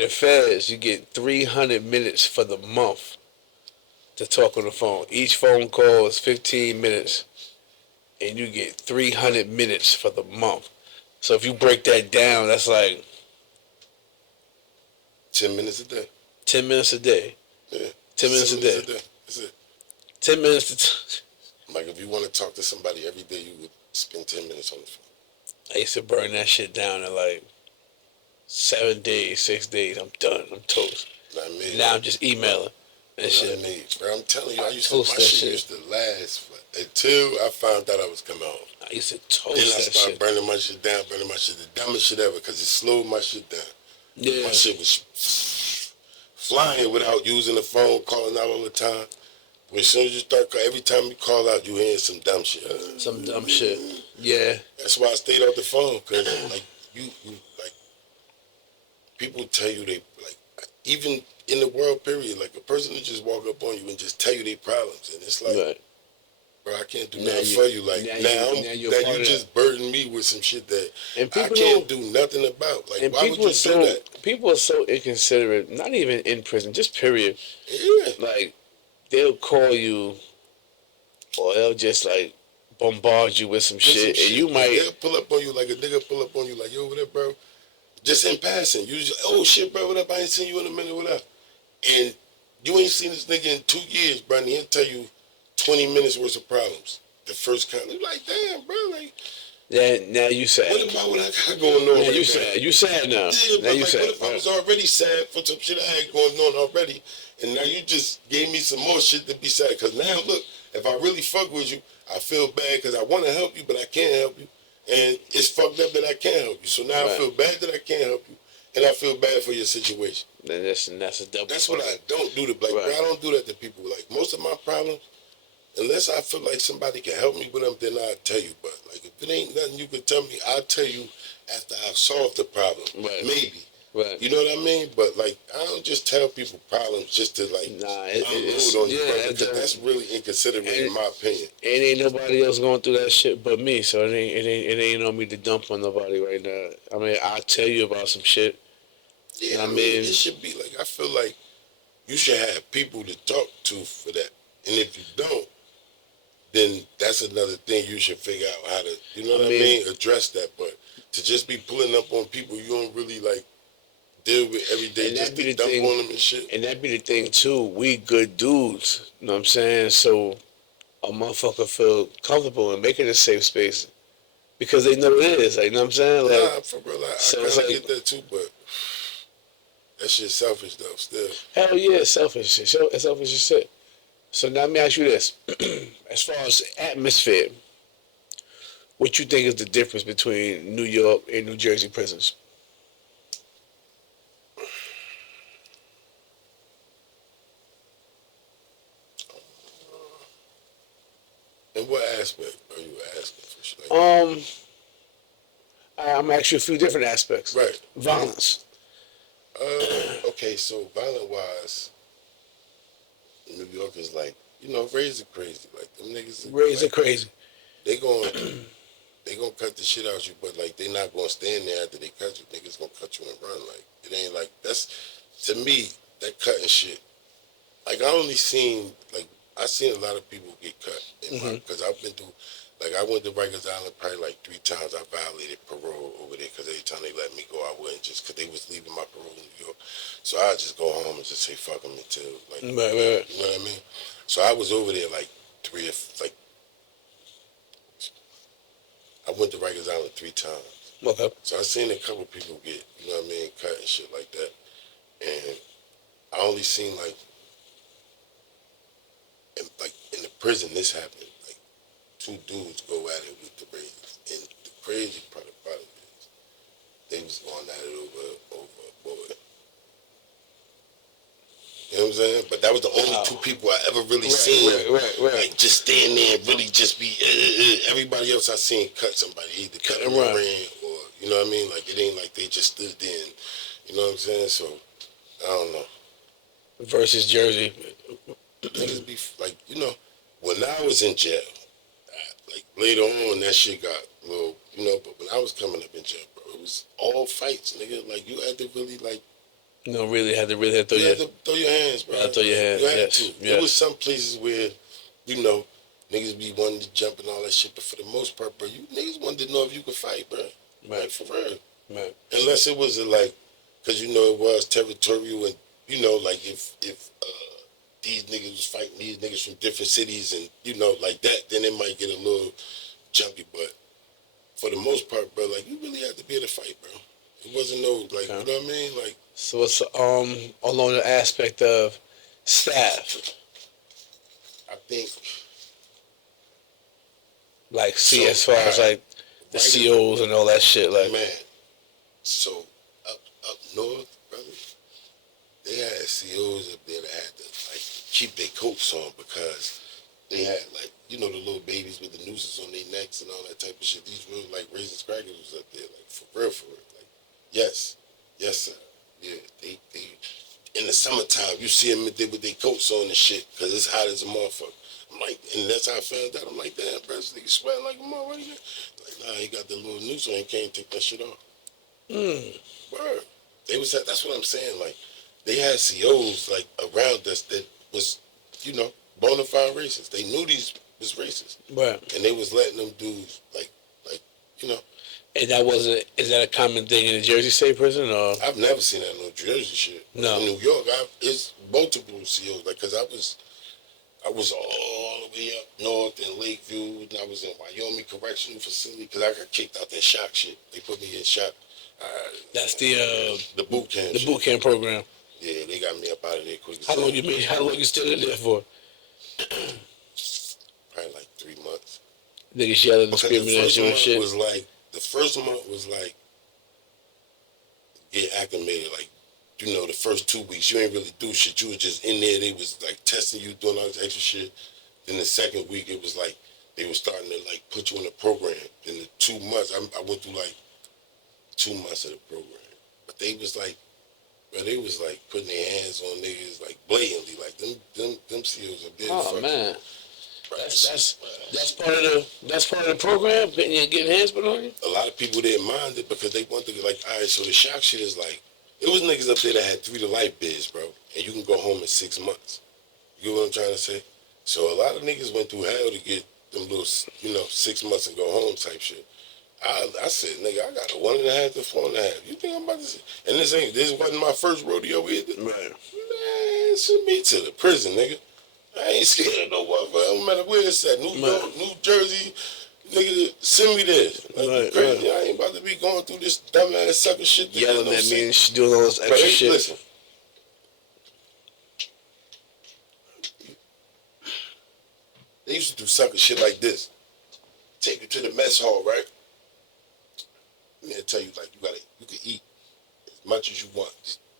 the feds, you get 300 minutes for the month to talk on the phone. Each phone call is 15 minutes, and you get 300 minutes for the month. So if you break that down, that's like 10 minutes a day. 10 minutes a day. Yeah. 10 minutes a day. That's it. 10 minutes to Like, if you want to talk to somebody every day, you would spend 10 minutes on the phone. I used to burn that shit down in like 7 days, 6 days, I'm done. I'm toast. Not me. Now I'm just emailing and shit. Not me, bro. I'm telling you, my Toast that shit shit. used to last until I found out I was coming home. I used to Then toast I that started shit. burning my shit down, the dumbest shit ever, because it slowed my shit down. Yeah. My shit was flying without using the phone, calling out all the time. But as soon as you start, every time you call out, you hear some dumb shit. Some dumb shit. Yeah. That's why I stayed off the phone, because like you like people tell you they like even in the world period, like a person will just walk up on you and just tell you their problems, and it's like, Right. bro, I can't do Now nothing you- for you. Like now you just burden me with some shit that And I people can't don't- do nothing about. Like, And why would you do that? people are so inconsiderate, not even in prison, just period. Yeah. Like, they'll call you or they'll just like bombard you with some shit, and you might. They'll pull up on you like a nigga pull up on you like, yo, what up, bro? Just in passing. You just, oh shit, bro, what up? I ain't seen you in a minute, what up? And you ain't seen this nigga in 2 years, bro, and he'll tell you 20 minutes worth of problems. The first kind. You like, damn, bro, like. Yeah, now you sad. What about what I got going on? Now right you now? sad. You sad now. Yeah, Now but you like, sad. what if I was already sad for some shit I had going on already, and now you just gave me some more shit to be sad? Because now, look, if I really fuck with you, I feel bad because I want to help you, but I can't help you. And it's fucked up that I can't help you. So now I feel bad that I can't help you, and I feel bad for your situation. And that's a double. That's what I don't do to, like, bro, I don't do that to people. Like, most of my problems, unless I feel like somebody can help me with them, then I'll tell you. But, like, if it ain't nothing you can tell me, I'll tell you after I've solved the problem. Right. Maybe. Right. You know what I mean? But, like, I don't just tell people problems just to, like, unload on you, bro, because that's really inconsiderate in my opinion. And ain't nobody else going through that shit but me, so it ain't on me to dump on nobody right now. I mean, I'll tell you about some shit. Yeah, I mean, it should be like, I feel like you should have people to talk to for that. And if you don't, then that's another thing you should figure out how to, you know what I mean, address that. But to just be pulling up on people you don't really, like, deal with every day, just to dump on them and shit. And that be the thing, too. We good dudes, you know what I'm saying? So a motherfucker feel comfortable and make it a safe space because they know it is, like, you know what I'm saying? Like, Nah, for real, like, I kind of get that, too, but that shit's selfish, though, still. Hell yeah, it's selfish. It's selfish as shit. So now let me ask you this. As far as atmosphere, what you think is the difference between New York and New Jersey prisons? In what aspect are you asking for shit? I'm asking you a few different aspects. Right. Violence. Okay, so violent-wise, New York is like, you know, razor crazy. Like, them niggas Razor crazy. They gonna cut the shit out you, but, like, they not gonna stand there after they cut you. Niggas gonna cut you and run. Like, it ain't like, that's, to me, that cutting shit. Like, I seen a lot of people get cut because I've been through, like, I went to Rikers Island probably like 3 times. I violated parole over there because every time they let me go, I wouldn't, just because they was leaving my parole in New York. So I'd just go home and just say fuck them until, like, you know what I mean? So I was over there like I went to Rikers Island 3 times. Okay. So I seen a couple people get, you know what I mean, cut and shit like that. And I only seen like in the prison this happened. Like 2 dudes go at it with the razors. And the crazy part about it is they was going at it over a boy. You know what I'm saying? But that was the only 2 people I ever really seen. Like, just stand there and really just be. Everybody else I seen cut somebody, either cut them or ran, or, you know what I mean? Like, it ain't like they just stood there and, you know what I'm saying? So, I don't know. Versus Jersey. Niggas be, like, you know, when I was in jail, like, later on, that shit got a little, you know, but when I was coming up in jail, bro, it was all fights, nigga. Like, you had to really, like, No, really had to throw you had to throw your hands, bro. You had to throw your hands, You had yes. to. Yes. There was some places where, you know, niggas be wanting to jump and all that shit, but for the most part, bro, you niggas wanted to know if you could fight, bro. Right. Like, for real. Right. Unless it was like, because, you know, it was territorial and, you know, like, if these niggas was fighting these niggas from different cities and, you know, like that, then it might get a little jumpy, but for the most part, bro, like, you really have to be able to fight, bro. It wasn't no like you know what I mean. Like So it's along the aspect of staff, I think like see So, as far as like the right COs and all that shit. Like man. So up north, brother, they had COs up there that had to like keep their coats on because they had like you know the little babies with the nooses on their necks and all that type of shit. These real like raisin crackers was up there like for real. Like yes sir. Yeah, they in the summertime you see them with their coats on and shit because it's hot as a motherfucker. I'm like, and that's how I found out. I'm like, damn, bro, this nigga sweating like a motherfucker. Like, nah, he got the little noose on. He can't take that shit off. Word. They was that's what I'm saying. Like they had COs like around us that was, you know, bona fide racist. They knew these was racist, right. and they was letting them dudes like you know. And that wasn't. Is that a common thing in the Jersey State prison or? I've never seen that in New Jersey shit. No. In New York, it's multiple COs. Like, cause I was all the way up north in Lakeview, and I was in Wyoming Correctional Facility because I got kicked out that shock shit. They put me in shock. That's the boot camp. The boot camp program. Yeah, they got me up out of there quick. How long you still in there for? Probably like 3 months. Niggas yelling and Because screaming at you and shit. The first month was like get acclimated. Like, you know, the first 2 weeks you ain't really do shit. You was just in there. They was like testing you, doing all this extra shit. Then the second week it was like they was starting to like put you in a program. Then the 2 months I went through like 2 months of the program. But they was like putting their hands on niggas like blatantly, like them COs up there. Oh man. That's part of the program, getting hands put on you? A lot of people didn't mind it because they wanted to like, all right, so the shock shit is like, it was niggas up there that had 3 to life bids, bro, and you can go home in 6 months. You know what I'm trying to say? So a lot of niggas went through hell to get them little, 6 months and go home type shit. I said, nigga, I got a 1.5 to 4.5. You think I'm about to say? And this wasn't my first rodeo either. Right. Man, send me to the prison, nigga. I ain't scared of no motherfucker. No matter where it's at, New York, New Jersey, nigga, send me there. Like, crazy. I ain't about to be going through this dumbass sucker shit. Yelling at me and she doing all this extra shit. Listen. They used to do sucker shit like this. Take you to the mess hall, right? And they'll tell you, like, you can eat as much as you want.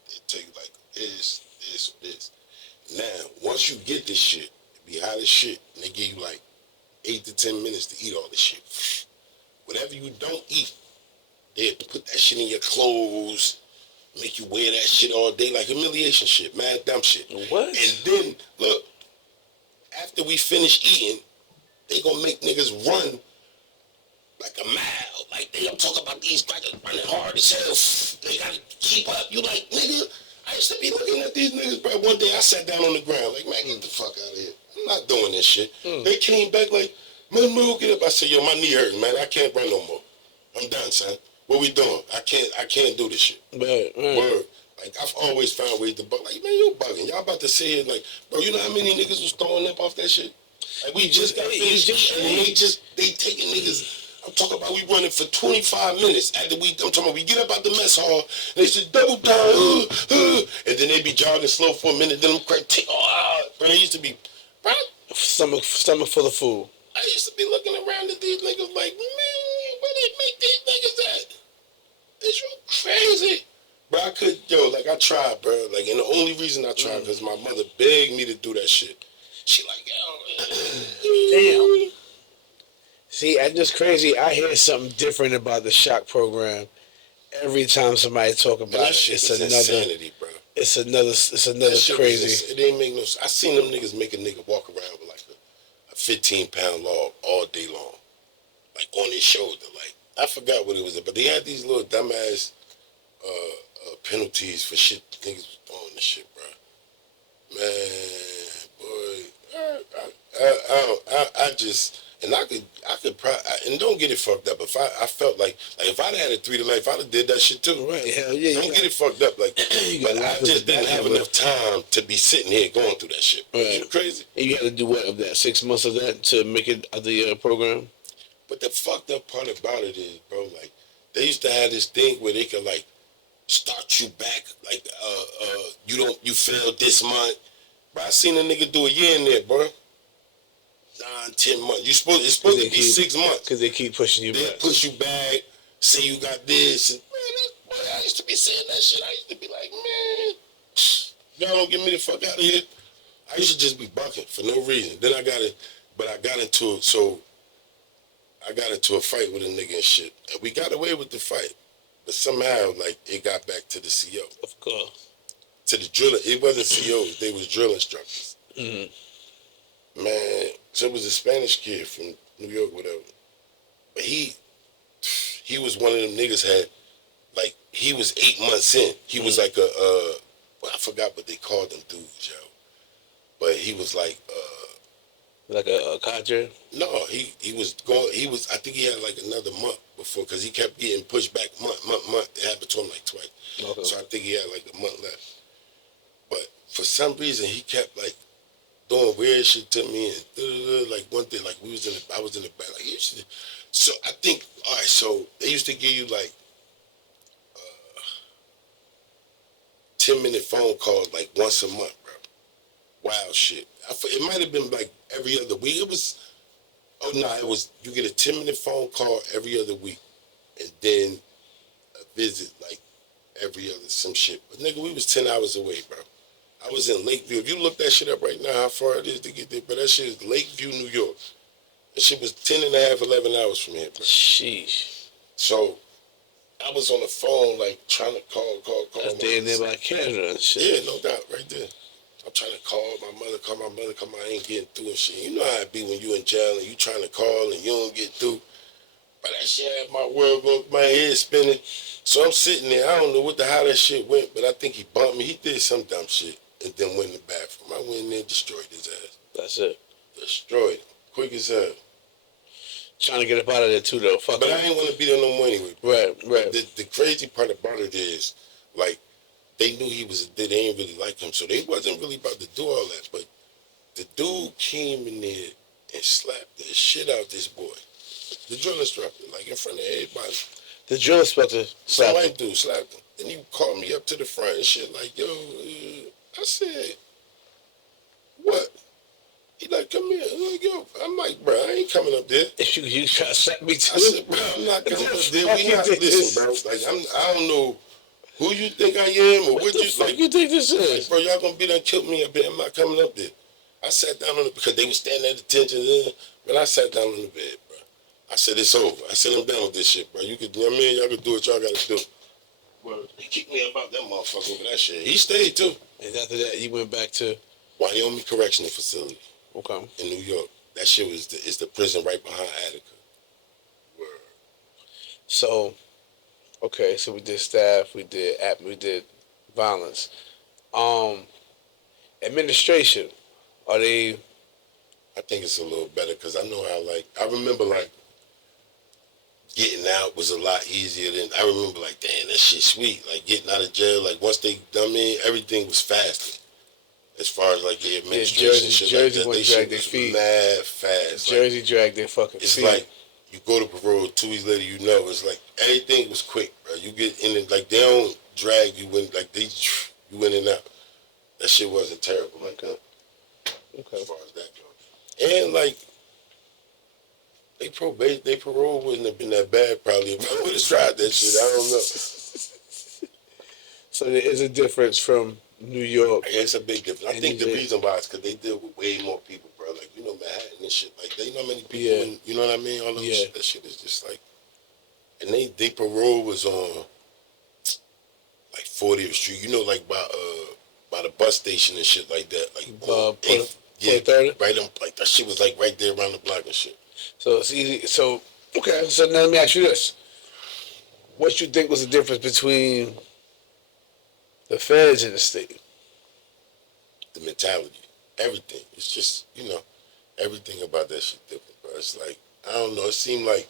They'll tell you, like, this. Now, once you get this shit, it be hot as shit, and they give you, like, 8 to 10 minutes to eat all this shit. Whatever you don't eat, they put that shit in your clothes, make you wear that shit all day, like humiliation shit, mad dumb shit. What? And then, look, after we finish eating, they gonna make niggas run like a mile. Like, they don't talk about these niggas running hard as hell. They gotta keep up. You like, nigga, I used to be looking at these niggas, bro. One day I sat down on the ground, like, man, get the fuck out of here. I'm not doing this shit. They came back like, man, get up. I said, yo, my knee hurting, man. I can't run no more. I'm done, son. What we doing? I can't do this shit. Word. Like, I've always found ways to bug. Like, man, you bugging. Y'all about to say it like, bro, you know how many niggas was throwing up off that shit? Like, we just got finished, and they taking niggas. I'm talking about we running for 25 minutes after I'm talking about we get up out the mess hall, and they say double down, and then they be jogging slow for a minute, then them crack take, bro, they used to be, bro. Stomach full of food. I used to be looking around at these niggas like, man, where they make these niggas at? Is you crazy? Bro, I tried, bro. Like, and the only reason I tried, because my mother begged me to do that shit. She like, yo. Damn. See, that's just crazy. I hear something different about the shock program every time somebody talk about it. It's insanity, bro. It's another crazy. It ain't make no sense. I seen them niggas make a nigga walk around with like a 15-pound log all day long. Like on his shoulder. Like, I forgot what it was, but they had these little dumbass penalties for shit niggas was doing this shit, bro. Man, boy, I just, and I could probably, and don't get it fucked up. If I felt like if I'd had a 3 to life, I'd have did that shit too. Right, hell yeah. Don't get it fucked up. Like, but I just didn't have enough time to be sitting here going through that shit. Right. You crazy? And you had to do what of that? 6 months of that to make it the program? But the fucked up part about it is, bro, like, they used to have this thing where they could, like, start you back like you failed this month. Bro, I seen a nigga do a year in there, bro. 9, 10 months. It's supposed to be 6 months. Because they keep pushing you They back. push you back, say you got this. And, man, I used to be saying that shit. I used to be like, man, y'all don't get me the fuck out of here. I used to just be bucking for no reason. Then I got into a fight with a nigga and shit. And we got away with the fight. But somehow, like, it got back to the CO. Of course. To the driller. It wasn't COs. They was drill instructors. Mm-hmm. Man, so it was a Spanish kid from New York, whatever. But he was one of them niggas like, he was 8 months in. He was like I forgot what they called them dudes, yo. But he was like, like a cadre? no, I think he had like another month before, because he kept getting pushed back month. It happened to him like twice. Okay. So I think he had like a month left. But for some reason, he kept like doing weird shit to me, and like one day, like I was in the back, like so I think, all right, so they used to give you like 10-minute phone calls like once a month, bro. Wild shit. It might have been like every other week. It was, you get a 10-minute phone call every other week, and then a visit like every other some shit. But nigga, we was 10 hours away, bro. I was in Lakeview. If you look that shit up right now, how far it is to get there, but that shit is Lakeview, New York. That shit was 10 and a half, 11 hours from here, bro. Sheesh. So I was on the phone, like, trying to call. That's damn near by Canada and shit. Yeah, no doubt, right there. I'm trying to call my mother, I ain't getting through and shit. You know how it be when you in jail and you trying to call and you don't get through. But that shit had my world going, my head spinning. So I'm sitting there, I don't know how that shit went, but I think he bumped me. He did some dumb shit and then went in the bathroom. I went in there and destroyed his ass. That's it. Destroyed him. Quick as hell. Trying to get up out of there too, though. Fuck But it. I ain't want to be there no more anyway. Right. The crazy part about it is, like, they knew they didn't really like him, so they wasn't really about to do all that. But the dude came in there and slapped the shit out this boy, the drill instructor, like in front of everybody. The drill instructor slapped him. White dude slapped him. And he called me up to the front and shit, like, yo, I said, what? He like, come here. I'm like, yo, I'm like, bro, I ain't coming up there. You try to slap me too? I said, bro, I'm not coming up there. We not listen, bro. Like, I don't know who you think I am or what you fuck like. you think this is? Like, bro, y'all gonna be done kill me up there. I'm not coming up there. I sat down on it because they was standing at attention, but I sat down on the bed, bro. I said, it's over. I said, I'm done with this shit, bro. You know what I mean? Y'all can do what y'all gotta do. Well, he kicked me about that motherfucker over that shit. He stayed too. And after that, you went back to Wyoming Correctional Facility. Okay. In New York. That shit is the prison right behind Attica. Word. So, okay, so we did staff, we did violence. Administration, are they? I think it's a little better because I know how, like, I remember, like, getting out was a lot easier than, I remember, like, damn, that shit sweet. Like, getting out of jail, like, once they, everything was faster. As far as, like, the administration, Jersey went drag their feet. Mad fast. Jersey like, dragged their fucking it's feet. It's like, you go to parole, 2 weeks later, you know, it's like, everything was quick, bro. You get in it, like, they don't drag you in, like, you in and out. That shit wasn't terrible like that. Okay. As far as that goes. And, like, they parole wouldn't have been that bad, probably, if I would have tried that shit. I don't know. So there is a difference from New York. Yeah, it's a big difference. I think the reason why is because they deal with way more people, bro. Like, you know, Manhattan and shit. Like, they know how many people, and, you know what I mean? All of shit. That shit is just like, and they parole was on, like, 40th Street. You know, like, by the bus station and shit like that. Like, right on, like, that shit was, like, right there around the block and shit. So it's easy. So, okay. So now let me ask you this. What you think was the difference between the feds and the state? The mentality. Everything. It's just, you know, everything about that shit different, bro. It's like, I don't know, it seemed like,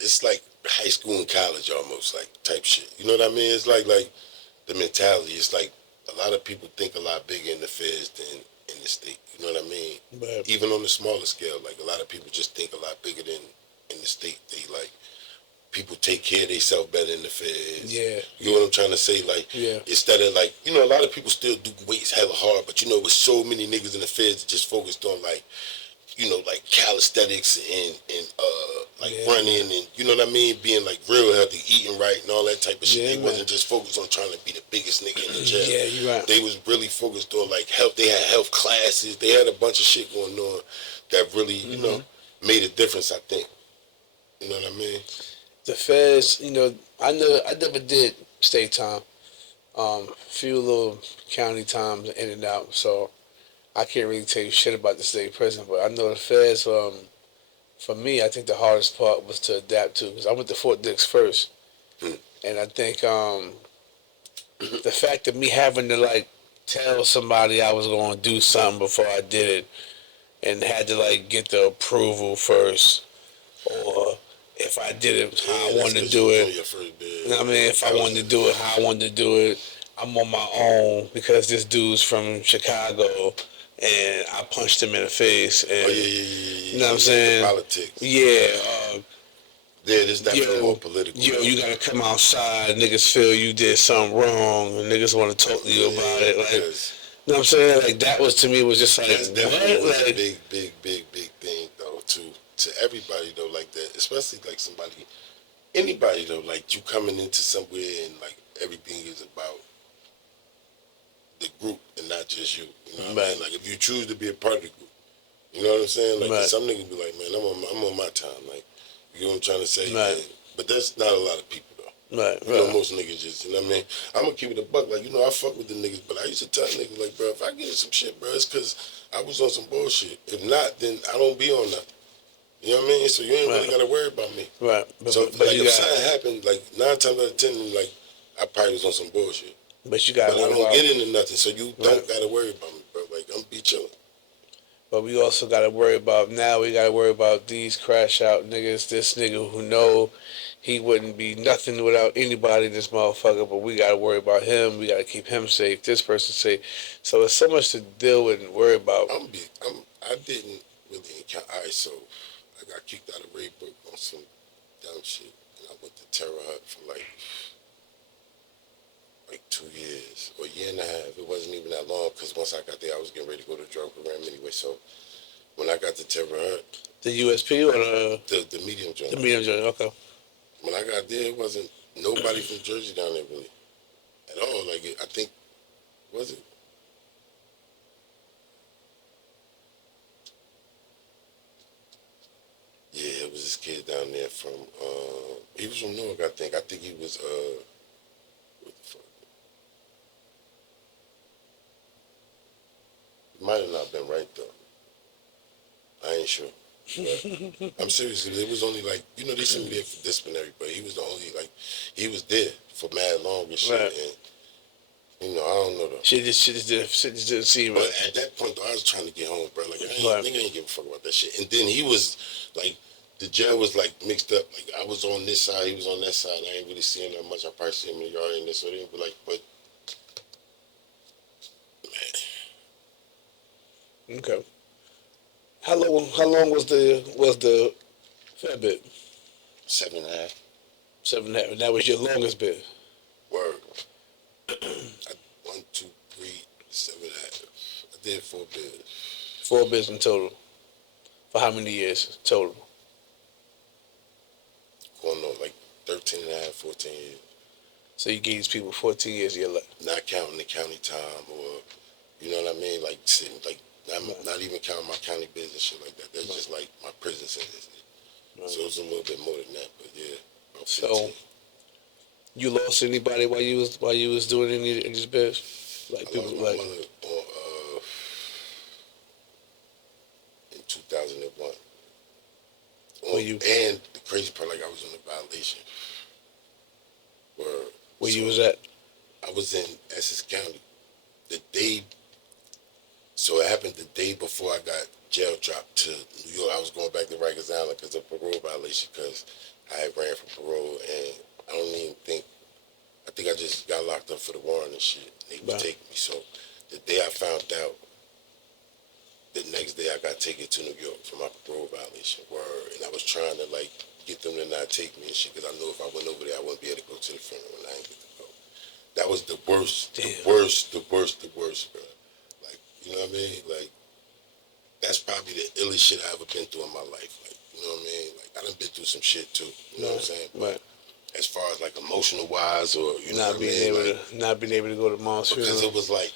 it's like high school and college almost, like, type shit. You know what I mean? It's like the mentality. It's like a lot of people think a lot bigger in the feds than in the state. You know what I mean? But even on the smaller scale, like, a lot of people just think a lot bigger than in the state. They, like, people take care of themselves better in the feds. Yeah. You know what I'm trying to say? Like, instead of like, you know, a lot of people still do weights hella hard, but you know, with so many niggas in the feds that just focused on like, you know, like calisthenics and like running and, you know what I mean, being like real healthy, eating right and all that type of shit. They wasn't just focused on trying to be the biggest nigga in the jail. Yeah, you're right. They was really focused on like health. They had health classes. They had a bunch of shit going on that really, you know, made a difference, I think. You know what I mean? The feds, you know, I never did state time. Few little county times in and out, so I can't really tell you shit about the state prison. But I know the feds. For me, I think the hardest part was to adapt to, because I went to Fort Dix first, and I think the fact of me having to like tell somebody I was going to do something before I did it, and had to like get the approval first, or if I did it how I wanted to do it. You know what I mean? If I wanted to do it how I wanted to do it, I'm on my own because this dude's from Chicago and I punched him in the face. And, you know what I'm saying? Politics. Yeah. There's definitely more political. You gotta come outside. Niggas feel you did something wrong, and niggas want to talk to you about it. Like, you know what I'm saying? Like that was to me was just like that's definitely what? Like, big thing though to everybody though, like that, especially like anybody though, like you coming into somewhere and like everything is about the group and not just you. You know what I mean? Like if you choose to be a part of the group, you know what I'm saying? Like some niggas be like, man, I'm on my time. Like, you know what I'm trying to say? Right. But that's not a lot of people though. Right. You know, most niggas just, you know what I mean? I'm gonna keep it a buck. Like, you know, I fuck with the niggas, but I used to tell niggas like, bro, if I get in some shit, bro, it's cause I was on some bullshit. If not, then I don't be on nothing. You know what I mean? So you ain't really gotta worry about me. Right. So but like if something happened, like 9 times out of 10, like I probably was on some bullshit. But you gotta. But I don't get into nothing, so you don't gotta worry about me, bro. Like I'm be chilling. But we also gotta worry about we gotta worry about these crash out niggas. This nigga who know he wouldn't be nothing without anybody in this motherfucker. But we gotta worry about him. We gotta keep him safe. This person safe. So it's so much to deal with and worry about. I didn't really encounter. Alright, so I got kicked out of Raybook on some dumb shit, and I went to Terror Hut for like 2 years or a year and a half. It wasn't even that long because once I got there, I was getting ready to go to the drug program anyway. So when I got to Terror Hut, the USP or the medium joint. The medium joint, okay. When I got there, it wasn't nobody from Jersey down there really at all. Like I think was it? Yeah, it was this kid down there from. He was from Newark, I think. I think he was. What the fuck? Might have not been right though. I ain't sure. I'm serious. It was only like, you know, they sent me there for disciplinary, but he was the only, like, he was there for mad long and shit. Right. And, you know, I don't know though. Shit just didn't seem right. But at that point though, I was trying to get home, bro. Like, nigga ain't give a fuck about that shit. And then he was like, the jail was like mixed up. Like I was on this side, he was on that side. I ain't really seeing that much. I probably see him in the yard and this or that. But like, man. Okay. How long was the fair bit? 7.5. 7.5. And that was your longest bit. Word. 1, 2, 3, 7.5. I did 4 bids. 4 bids in total. For how many years total? Going on like 13.5, 14 years. So you gave these people 14 years of your life. Not counting the county time or, you know what I mean? Like sitting, like not even counting my county business shit like that. That's just like my prison sentence. So it was a little bit more than that, but yeah. So you lost anybody while you was doing any of these bids? Like people like. Mother, in 2001. And the crazy part, like I was on a violation. Where you was at? I was in Essex County. So it happened the day before I got jail dropped to New York. I was going back to Rikers Island because of parole violation because I had ran for parole and I think I just got locked up for the warrant and shit. They was taking me. So the day I found out, the next day I got taken to New York for my parole violation. And I was trying to like get them to not take me and shit, because I know if I went over there, I wouldn't be able to go to the funeral and I ain't get to go. That was the worst, the worst, bro. Like, you know what I mean? Like, that's probably the illest shit I ever been through in my life. Like, you know what I mean? Like, I done been through some shit too. You know what I'm saying? But as far as like emotional wise, or you know what I mean? Not being able to go to mom's funeral. Because it was like,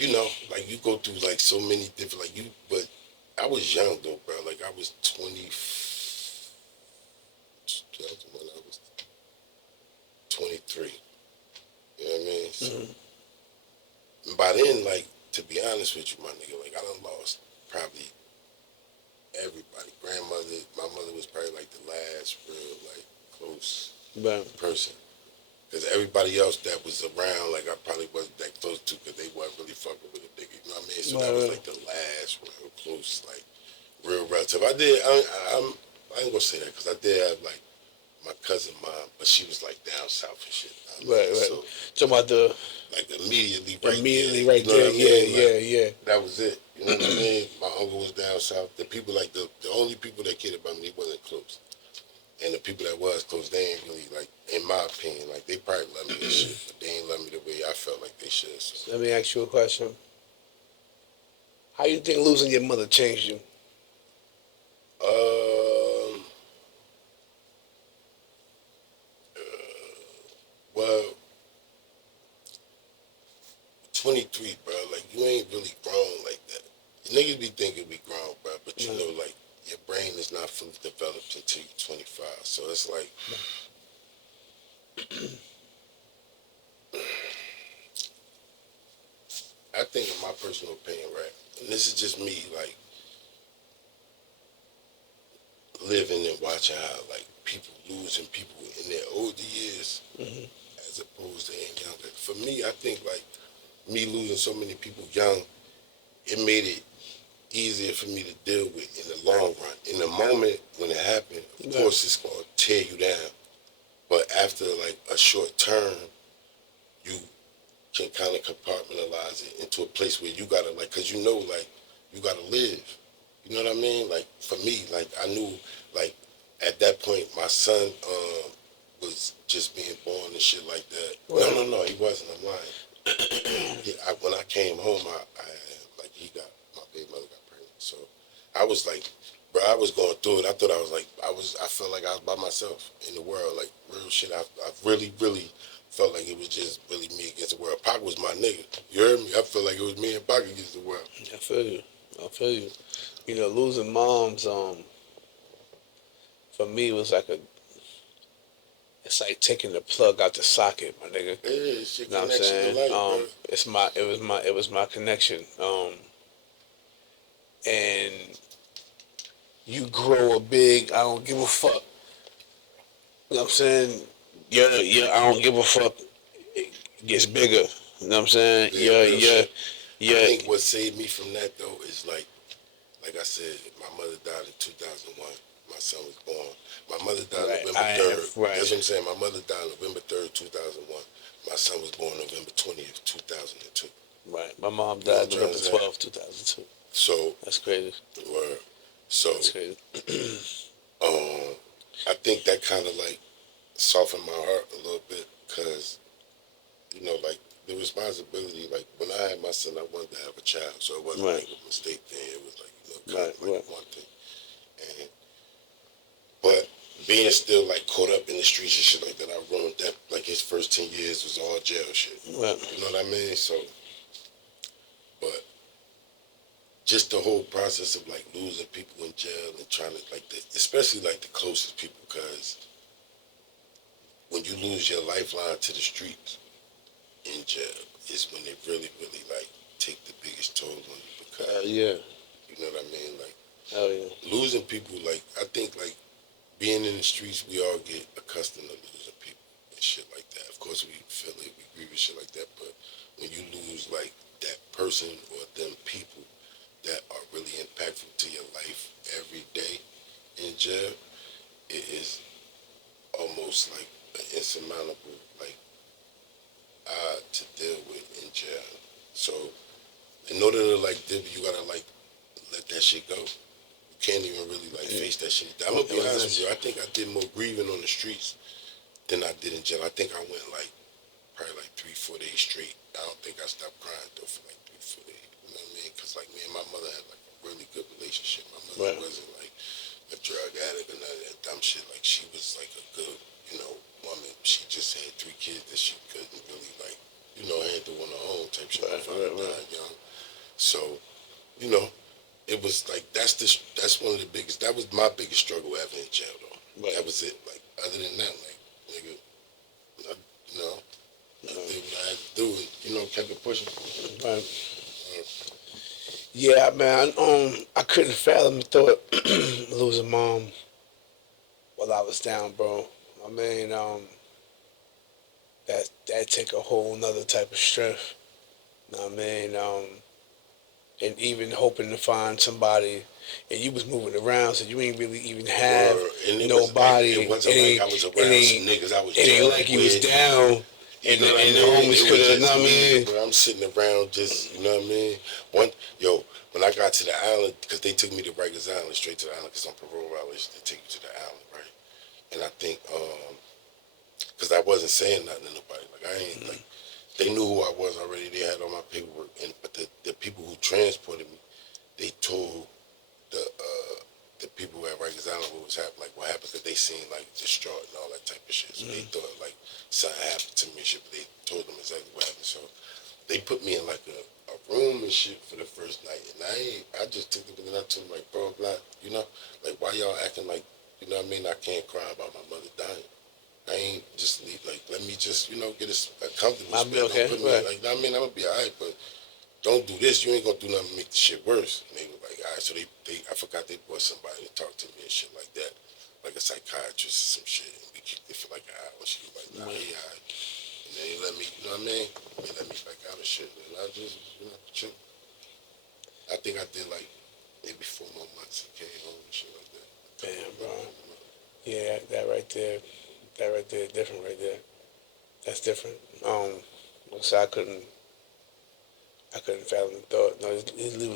you know, like you go through like so many different, like you, but I was young though, bro. Like I was 20, when I was 23. You know what I mean? So by then, like, to be honest with you, my nigga, like I done lost probably everybody. Grandmother, my mother was probably like the last real like close person. Because everybody else that was around, like I probably wasn't that close to, because they wasn't really fucking with a nigga. You know what I mean? So that was like the last real close, like real relative. I ain't gonna say that, because I did have like my cousin mom, but she was like down south and shit. Right. So, talking about the like immediately right there. Yeah. That was it. You know what I mean? My uncle was down south. The people, like the only people that cared about me, they wasn't close. And the people that was close, they ain't really, like, in my opinion, like, they probably love me and shit, but they ain't love me the way I felt like they should. So. Let me ask you a question. How you think losing your mother changed you? Well, 23, bro, like, you ain't really grown like that. Niggas be thinking we grown, bro, but you know, like, your brain is not fully developed until you're 25. So it's like, I think in my personal opinion, right, and this is just me, like, living and watching how, like, people losing people in their older years as opposed to in younger. For me, I think, like, me losing so many people young, it made it easier for me to deal with in the long run. In the moment when it happened, of course it's gonna tear you down. But after like a short term, you can kind of compartmentalize it into a place where you gotta like, cause you know like you gotta live. You know what I mean? Like for me, like I knew like at that point my son was just being born and shit like that. No, he wasn't. I'm lying. When I came home, I like he got my baby mother got pregnant. So I was like, bro, I was going through it. I thought I was like, I felt like I was by myself in the world, like real shit. I really, really felt like it was just really me against the world. Pac was my nigga. You heard me? I felt like it was me and Pac against the world. I feel you. You know, losing moms, for me was like it's like taking the plug out the socket, my nigga. Yeah, it's your You know what I'm connection to saying? life, It was my connection. And you grow a big, I don't give a fuck. You know what I'm saying? I don't give a fuck. It gets bigger. You know what I'm saying? I think what saved me from that though is like I said, my mother died in 2001. My son was born. My mother died November 3rd. Right. That's what I'm saying. My mother died November 3rd, 2001. My son was born November 20th, 2002. Right. My mom died November 12th, 2002. So that's crazy. Word. So that's crazy. I think that kind of like softened my heart a little bit, because you know, like the responsibility. Like when I had my son, I wanted to have a child, so it wasn't like a mistake thing. It was like kind of like one thing. But being still like caught up in the streets and shit like that, I ruined that. Like his first 10 years was all jail shit. Right. You know what I mean? So, but just the whole process of like losing people in jail and trying to like, especially like the closest people, because when you lose your lifeline to the streets in jail, is when they really, really like take the biggest toll on you. Because you know what I mean? Like, losing people, like, I think, like, being in the streets, we all get accustomed to losing people and shit like that. Of course, we feel it, we grieve and shit like that, but when you lose, like, that person or them people that are really impactful to your life every day in jail, it is almost like an insurmountable, like, odd to deal with in jail. So, in order to, like, you gotta, like, let that shit go. You can't even really like face that shit. I'm gonna be honest with you. I think I did more grieving on the streets than I did in jail. I think I went like probably like 3-4 days straight. I don't think I stopped crying though for like 3-4 days. You know what I mean? Because like me and my mother had like a really good relationship. My mother wasn't like a drug addict or none of that dumb shit. Like she was like a good, woman. She just had 3 kids that she couldn't really like, handle on her own type shit. My father died young. So, it was like that's one of the biggest. That was my biggest struggle ever in jail though. That was it. Like other than that, like nigga, I did what I had to do and kept it pushing. Right. Yeah, man. I couldn't fathom the thought losing mom while I was down, bro. I mean, that take a whole nother type of strength. You know what I mean? And even hoping to find somebody, and you was moving around, so you ain't really even have nobody. It wasn't like I was around some niggas I was it ain't like you was down, and the homies could have, you know what I mean? But I'm sitting around just, you know what I mean? When I got to the island, because they took me to Rikers Island, straight to the island, because on parole violation, they take you to the island, right? And I think, because I wasn't saying nothing to nobody. Like, I ain't, like, they knew who I was already. They had all my paperwork. But the people who transported me, they told the people at Rikers Island what was happening, like what happened, because they seen like distraught and all that type of shit. So they thought like something happened to me and shit, but they told them exactly what happened. So they put me in like a room and shit for the first night. And I just took it, and I told them like, bro, like why y'all acting like, you know what I mean? I can't cry about my mother dying. I ain't just leave, like, let me just, get a comfortable I'll be okay. Like, I mean, I'm gonna be all right, but don't do this. You ain't gonna do nothing to make the shit worse. And they were like, all right. So I forgot they brought somebody to talk to me and shit like that, like a psychiatrist or some shit. And we kicked it for like an hour. She was like, nah, he all right. And then they let me, you know what I mean? They let me back out and shit. And I just, chill. I think I did like maybe 4 more months and came home and shit like that. Damn, bro. Yeah, that right there, different right there. That's different. So I couldn't fathom the thought. No,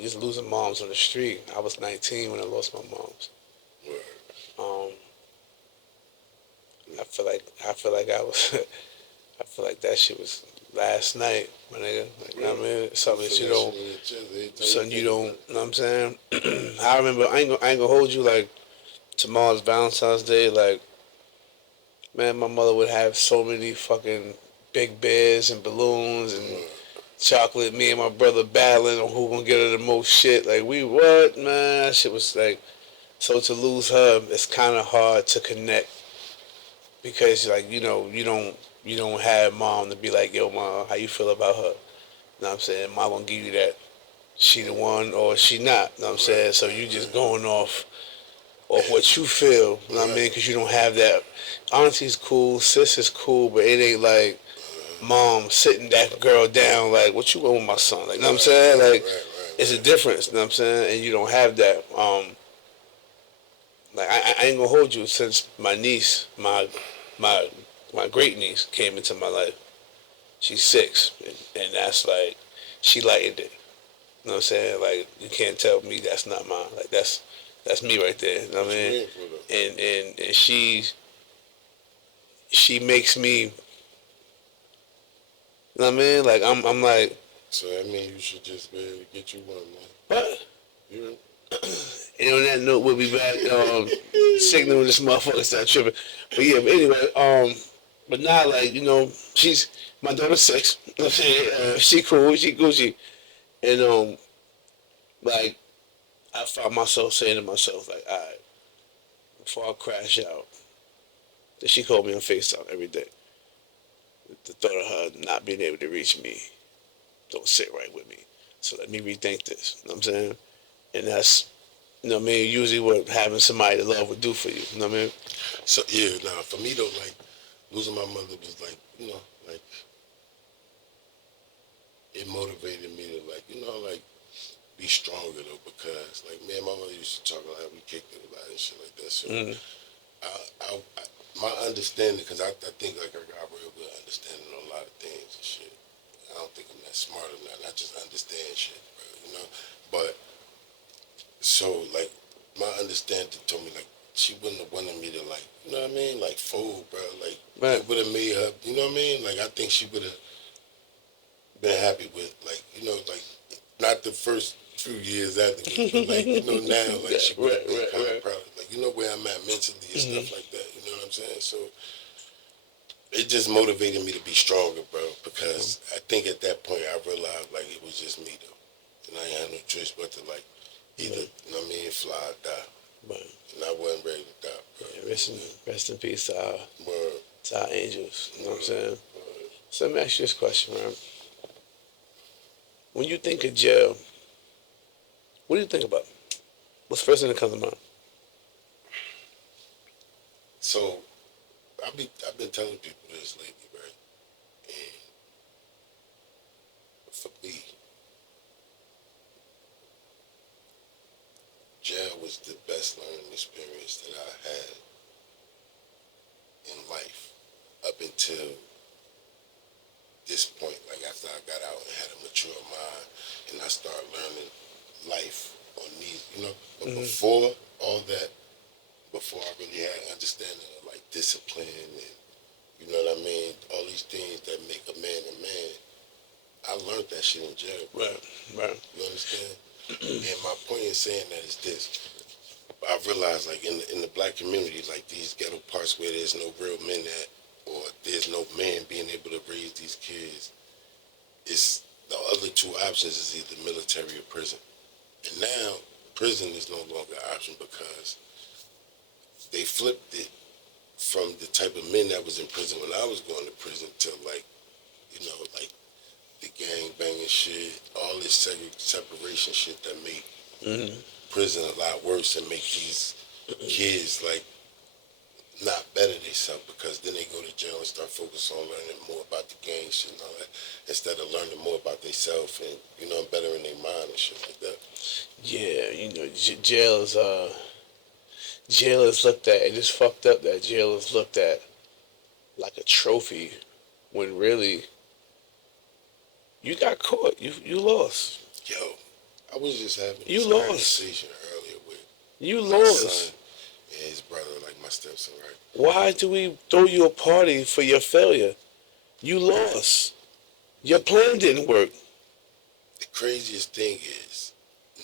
just losing moms on the street. I was 19 when I lost my moms. I feel like that shit was last night, my nigga. Like, you know what I mean? Something that you don't, you know what I'm saying? I remember, I ain't gonna hold you, like, tomorrow's Valentine's Day, like, man, my mother would have so many fucking big bears and balloons and chocolate. Me and my brother battling on who gonna get her the most shit. Like, man? That shit was like, so to lose her, it's kind of hard to connect because, like, you don't have mom to be like, yo, mom, how you feel about her? You know what I'm saying? Mom gonna give you that. She the one or she not. You know what I'm saying? So you just going off what you feel, you know what I mean? Because you don't have that. Auntie's cool, sis is cool, but it ain't like mom sitting that girl down like, what you want with my son? Like, you know what I'm saying? Like, it's a difference, you know what I'm saying? And you don't have that. Like, I ain't gonna hold you since my niece, my great niece came into my life. She's 6, and that's like, she lightened it. You know what I'm saying? Like, you can't tell me that's not mine. Like, that's me right there. You know what I mean? And she makes me, you know what I mean? Like, I'm like. So that means you should just be able to get you one, man. What? You And on that note, we'll be back signaling this motherfucker start tripping. But yeah, but anyway, but now, like, she's, my daughter's 6. You know what I'm saying? She cool, she Gucci. And, like, I found myself saying to myself, like, all right, before I crash out, that she called me on FaceTime every day. The thought of her not being able to reach me don't sit right with me. So let me rethink this. You know what I'm saying? And that's, you know what I mean, usually what having somebody to love would do for you. You know what I mean? So, yeah, for me, though, like, losing my mother was like, like, it motivated me to, like, like, be stronger, though, because, like, me and my mother used to talk about how we kicked it a lot and shit like that. So, my understanding, because I think, like, I got real good understanding on a lot of things and shit. I don't think I'm that smart or not. I just understand shit, bro, But, so, like, my understanding told me like she wouldn't have wanted me to like, you know what I mean, like fold, bro. Like Right. it would have made her, you know what I mean. Like I think she would have been happy with, like, you know, like not the first few years after, but like, you know, now, like she would have been kind of proud, like, you know where I'm at mentally and stuff like that. You know what I'm saying? So it just motivated me to be stronger, bro. Because I think at that point I realized like it was just me though, and I ain't had no choice but to like either, you know what I mean, fly or die. Right. And I wasn't ready to die, bro. Yeah, rest in peace to Word. our angels. You know what I'm saying? Word. So let me ask you this question, man. When you think of jail, what do you think about? What's the first thing that comes to mind? So I've been telling people this lately, right? And for me, jail was the best learning experience that I had in life up until this point. Like after I got out and had a mature mind and I started learning life on these, you know. But before all that, before I really had understanding of like discipline and, you know what I mean, all these things that make a man, I learned that shit in jail. Right. You understand? And my point in saying that is this. I realized like in the black community, like these ghetto parts where there's no real men at, or there's no man being able to raise these kids, it's the other two options is either military or prison. And now prison is no longer an option because they flipped it from the type of men that was in prison when I was going to prison to like, you know, like the gang banging shit, all this separation shit that make prison a lot worse and make these kids like not better themselves, because then they go to jail and start focusing on learning more about the gang shit and all that instead of learning more about themselves and, you know, bettering their mind and shit like that. Yeah, you know, jail is looked at, and it's fucked up that jail is looked at like a trophy when really you got caught. You lost. Yo, I was just having You this lost. conversation earlier with You my lost. son and his brother, like my stepson, right? Why do we throw you a party for your failure? You lost. Your plan didn't work. The craziest thing is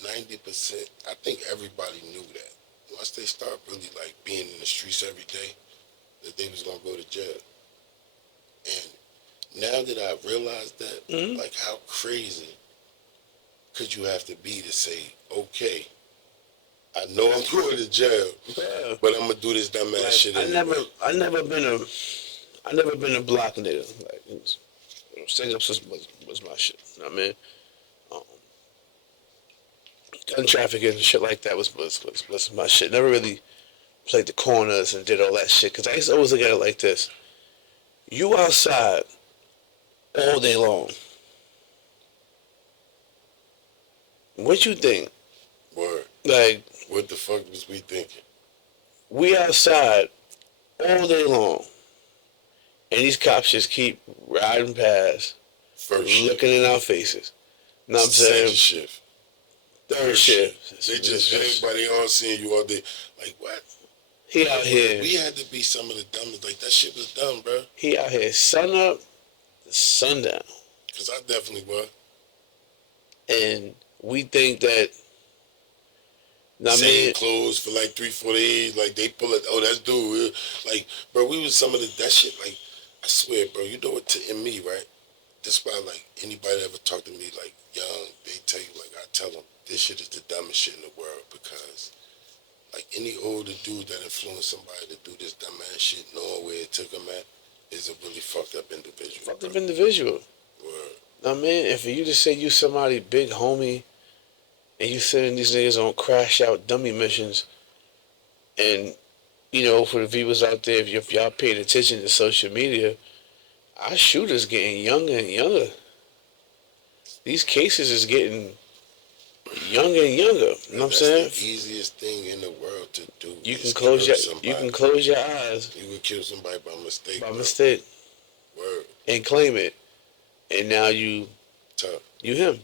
90%, I think everybody knew that. Once they start really like being in the streets every day, that they was gonna go to jail. And now that I realized that, like how crazy could you have to be to say, okay, I know I'm going to jail, Yeah. but I'm gonna do this dumbass shit anyway. I never been a block nigga. Like, stand-ups was my shit. You know what I mean? Gun trafficking and shit like that was my shit. Never really played the corners and did all that shit. Because I used to always look at it like this. You outside all day long. What you think? Word. Like, What the fuck was we thinking? we outside all day long. And these cops just keep riding past, First shift. looking in our faces. Know what I'm saying? Second shift. Third shift. They just everybody on seeing you all day. Like what? He out here. We had to be some of the dumbest. Like that shit was dumb, bro. He out here sun up to sundown. Cause I definitely was. And we think that, Same clothes for like 3-4 days. Like they pull it. Oh, that's dude. Like, bro, we was some of that shit. Like, I swear, bro. You know what? In me, right? That's why, like, anybody that ever talk to me, like young, they tell you, like, I tell them this shit is the dumbest shit in the world, because, like, any older dude that influenced somebody to do this dumbass shit, knowing where it took them at, is a really fucked up individual. Fucked up individual. Word. I mean, if you just say you somebody big homie, and you sending these niggas on crash out dummy missions, and, you know, for the viewers out there, if y'all paying attention to social media, our shooters getting younger and younger. These cases is getting younger and younger. You know what I'm saying? That's the easiest thing in the world to do. You can close your eyes. You can kill somebody by mistake. By mistake. Word. And claim it. And now you Tough. him.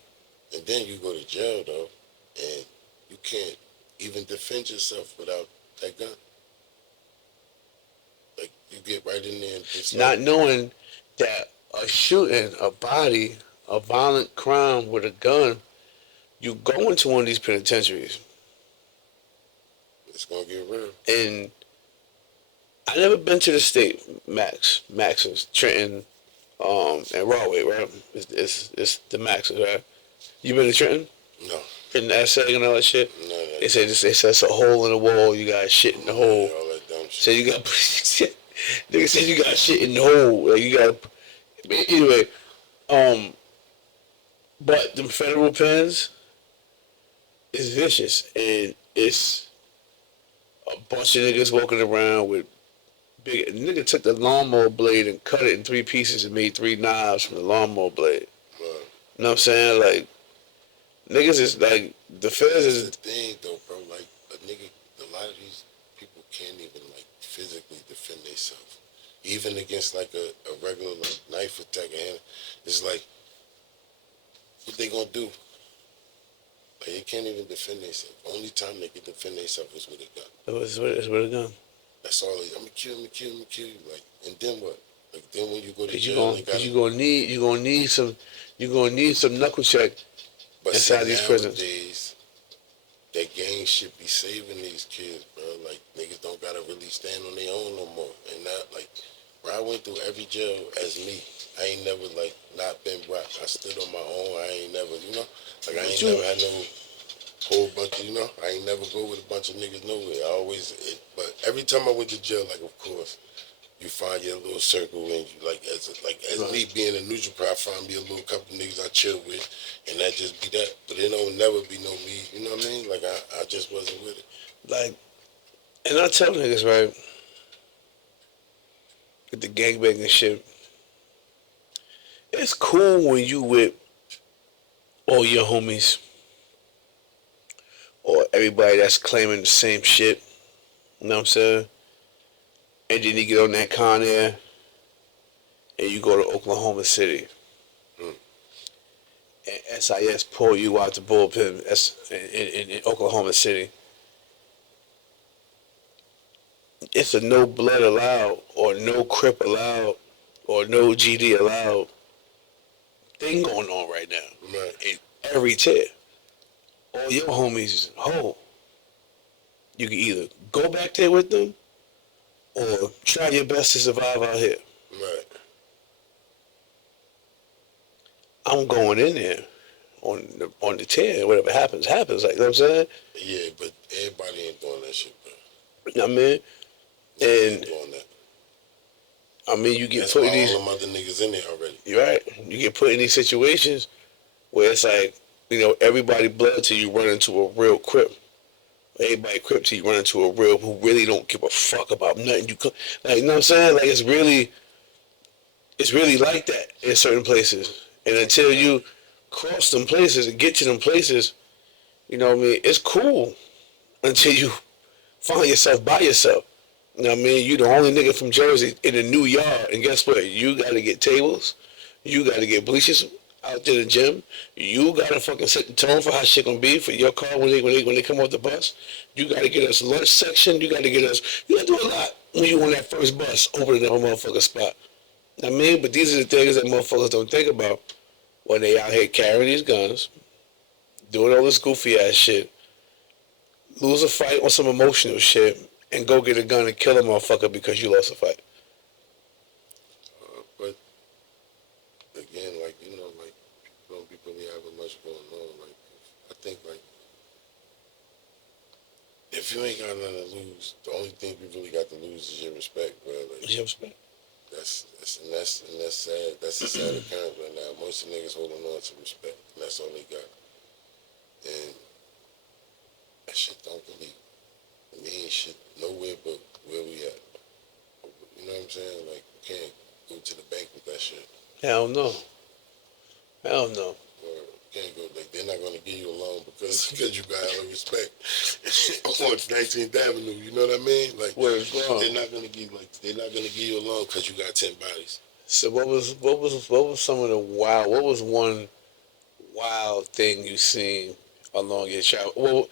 And then you go to jail though, and you can't even defend yourself without that gun. Like, you get right in there and just Not knowing that a shooting, a body, a violent crime with a gun, you go into one of these penitentiaries, it's gonna get real. and I never been to the state, Max's, Trenton, and Rahway, right? It's the Max's, right? You been to Trenton? No, In Essex and all that shit? no, They say it's a hole in the wall, you got shit in the hole. all that dumb So shit. you got nigga said you got shit in the hole. Like you got anyway, but them federal pens is vicious, and it's a bunch of niggas walking around with big nigga took the lawnmower blade and cut it in 3 pieces and made 3 knives from the lawnmower blade. Right. You know what I'm saying? Like niggas is like the feds That's is the thing, though, bro. Like, a lot of these people can't even, like, physically defend themselves. Even against, like, a regular, like, knife attack. And it's like, what they gonna do? Like, they can't even defend themselves. Only time they can defend themselves is with a gun. it's with a gun. That's all. I'm gonna kill you. Like, and then what? Like, then when you go to Cause jail, you gonna need some knuckle check but inside see, these prisons. nowadays, that gang should be saving these kids, bro. Like, niggas don't gotta really stand on their own no more. And not, like, bro, I went through every jail as me. I ain't never, like, not been rock. I stood on my own. I ain't never, you know? Like, I ain't never had no whole bunch of, you know? I ain't never go with a bunch of niggas nowhere. But every time I went to jail, like, of course, you find your little circle, and you, like, as me being a neutral, I find me a little couple niggas I chill with, and that just be that. But it don't never be no me, you know what I mean? Like, I just wasn't with it. Like, and I tell niggas, right, with the gangbanging shit, it's cool when you with all your homies or everybody that's claiming the same shit. You know what I'm saying? And then you get on that Con Air and you go to Oklahoma City. And SIS pull you out the bullpen in Oklahoma City. It's a no blood allowed or no Crip allowed or no GD allowed thing going on right now. Right. In every tier. All your homies is whole. You can either go back there with them or try your best to survive out here. Right. I'm going in there on the tier. Whatever happens, happens. Like, you know what I'm saying? Yeah, but everybody ain't doing that shit, bro. You know what I mean? Ain't And doing that. I mean, you get That's put why in these. all them other niggas in there already. You're right. You get put in these situations where it's like, you know, everybody blood till you run into a real Crip. Everybody Crip till you run into a real who really don't give a fuck about nothing. Like, you know what I'm saying? Like, it's really like that in certain places. And until you cross them places and get to them places, you know what I mean? It's cool until you find yourself by yourself. You know what I mean? You the only nigga from Jersey in a new yard, and guess what? You gotta get tables, you gotta get bleachers out there in the gym, you gotta fucking set the tone for how shit gonna be for your car when they come off the bus. You gotta get us lunch section, you gotta do a lot when you on that first bus opening up a motherfucking spot. I mean, but these are the things that motherfuckers don't think about when they out here carrying these guns, doing all this goofy ass shit, lose a fight on some emotional shit, and go get a gun and kill a motherfucker because you lost a fight. But again, like, you know, like, people don't be really having much going on. Like, I think, like, if you ain't got nothing to lose, the only thing you really got to lose is your respect, bro. Like, You respect? that's sad. That's a sad occurrence right now. Most of the niggas holding on to respect, and that's all they got. And that shit don't really mean shit nowhere but where we at. You know what I'm saying? Like, you can't go to the bank with that shit. Hell no. Hell no. Or you can't go, like, they're not gonna give you a loan because you got hella respect on 19th Avenue. You know what I mean? Like, Where's wrong? they're not gonna give you a loan because you got 10 bodies. So what was some of the what was one wild thing you seen along your travel? Well,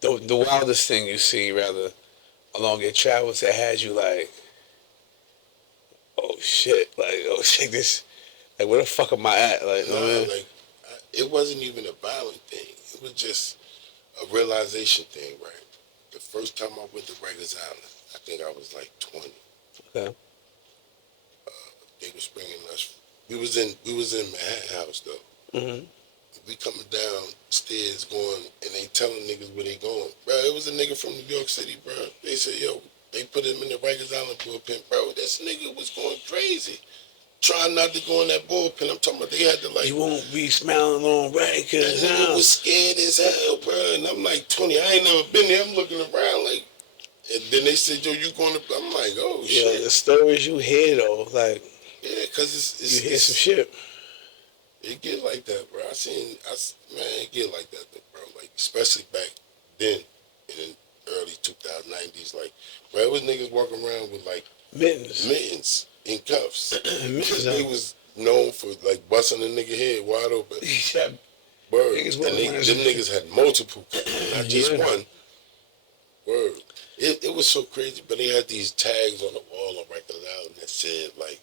the wildest thing you see, rather, along your travels that had you like, oh shit, like, oh shit, this, like, where the fuck am I at? Like, you know what I mean? Like, it wasn't even a violent thing. It was just a realization thing, right? The first time I went to Rikers Island, I think I was like 20. Okay. They was bringing us. We was in Manhattan House though. Mm-hmm. We coming downstairs going, and they telling niggas where they going. Bro, it was a nigga from New York City, bro. They said, yo, they put him in the Rikers Island bullpen. Bro, this nigga was going crazy. Trying not to go in that bullpen. I'm talking about they had to like. You won't be smiling on Rikers That nigga Island. was scared as hell, bro. And I'm like 20. I ain't never been there. I'm looking around like. And then they said, yo, you going to. I'm like, oh, Yeah, shit. the stories you hear though, like, Yeah, because you hear some shit. It get like that, bro. Man, it get like that, though, bro. Like, especially back then in the early 2090s. Like, bro, it was niggas walking around with, like, mittens in cuffs. Mittens, They was known for, like, busting a nigga head wide open. Yeah. Word. Niggas And walking around them niggas had multiple cuffs, not just Yeah. one. Word. It was so crazy, but they had these tags on the wall on Rikers Island that said, like,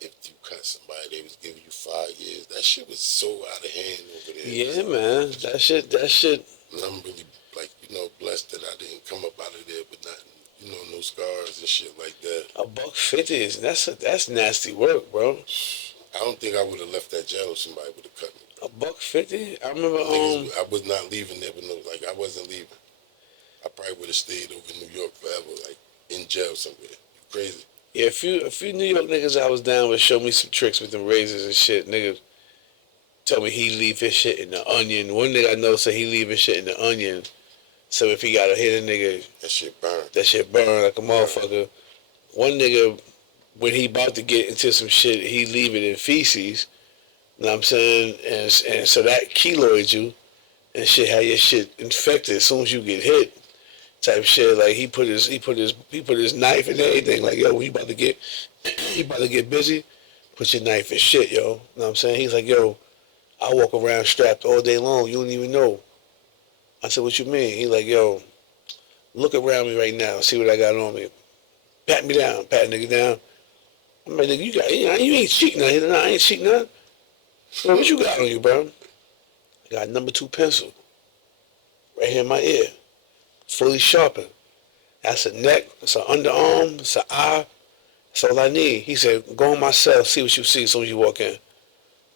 if you cut somebody, they was giving you 5 years. That shit was so out of hand over there. Yeah, man. That shit. And I'm really, like, blessed that I didn't come up out of there with nothing, no scars and shit like that. $150 is that's nasty work, bro. I don't think I would have left that jail if somebody would have cut me. $150. I remember. I was not leaving there with I wasn't leaving. I probably would have stayed over in New York forever, like in jail somewhere. You crazy? Yeah, a few New York niggas I was down with showed me some tricks with them razors and shit. Niggas told me he leave his shit in the onion. One nigga I know said he leave his shit in the onion. So if he gotta hit a nigga, that shit burn. That shit burn like a motherfucker. One nigga, when he about to get into some shit, he leave it in feces. You know what I'm saying? And so that keloids you and shit had your shit infected as soon as you get hit. Type shit, like he put his knife and everything. Like, yo, when you about to get busy, put your knife and shit, yo. You know what I'm saying? He's like, yo, I walk around strapped all day long. You don't even know. I said, what you mean? He's like, yo, look around me right now. See what I got on me. Pat me down. Pat nigga down. I'm like, nigga, you ain't cheating nothing. He's like, nah, I ain't cheating nothing. Man, what you got on you, bro? I got a number 2 pencil right here in my ear. Fully sharpened. That's a neck, it's an underarm, it's an eye. That's all I need. He said, go in my cell, see what you see as soon as you walk in.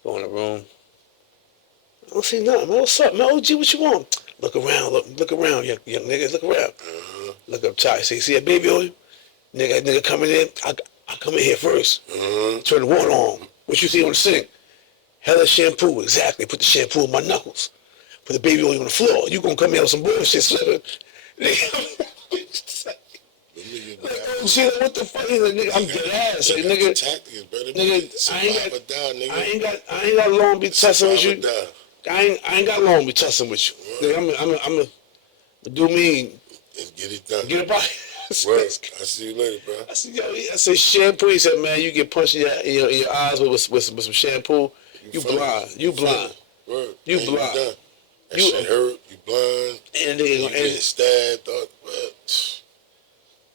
Go in the room. I don't see nothing, man. What's up, man? OG, what you want? Look around, look around, young niggas, look around. Look up top. See that baby oil? Nigga coming in, I come in here first. Turn the water on. What you see on the sink? Hella shampoo, exactly. Put the shampoo on my knuckles. Put the baby oil on the floor. You gonna come in with some bullshit slipping. See, what the fuck is nigga? I'm dead ass. Nigga, I ain't got long be tussling with you. I ain't got long be tussling with you. Nigga, I'm a do me and get it done. Get it right. Well, I see you later, bro. I said shampoo. He said, man, you get punched in your eyes with some shampoo. You blind. You blind. Word. You blind. That shit hurt. You blind. And you get stabbed.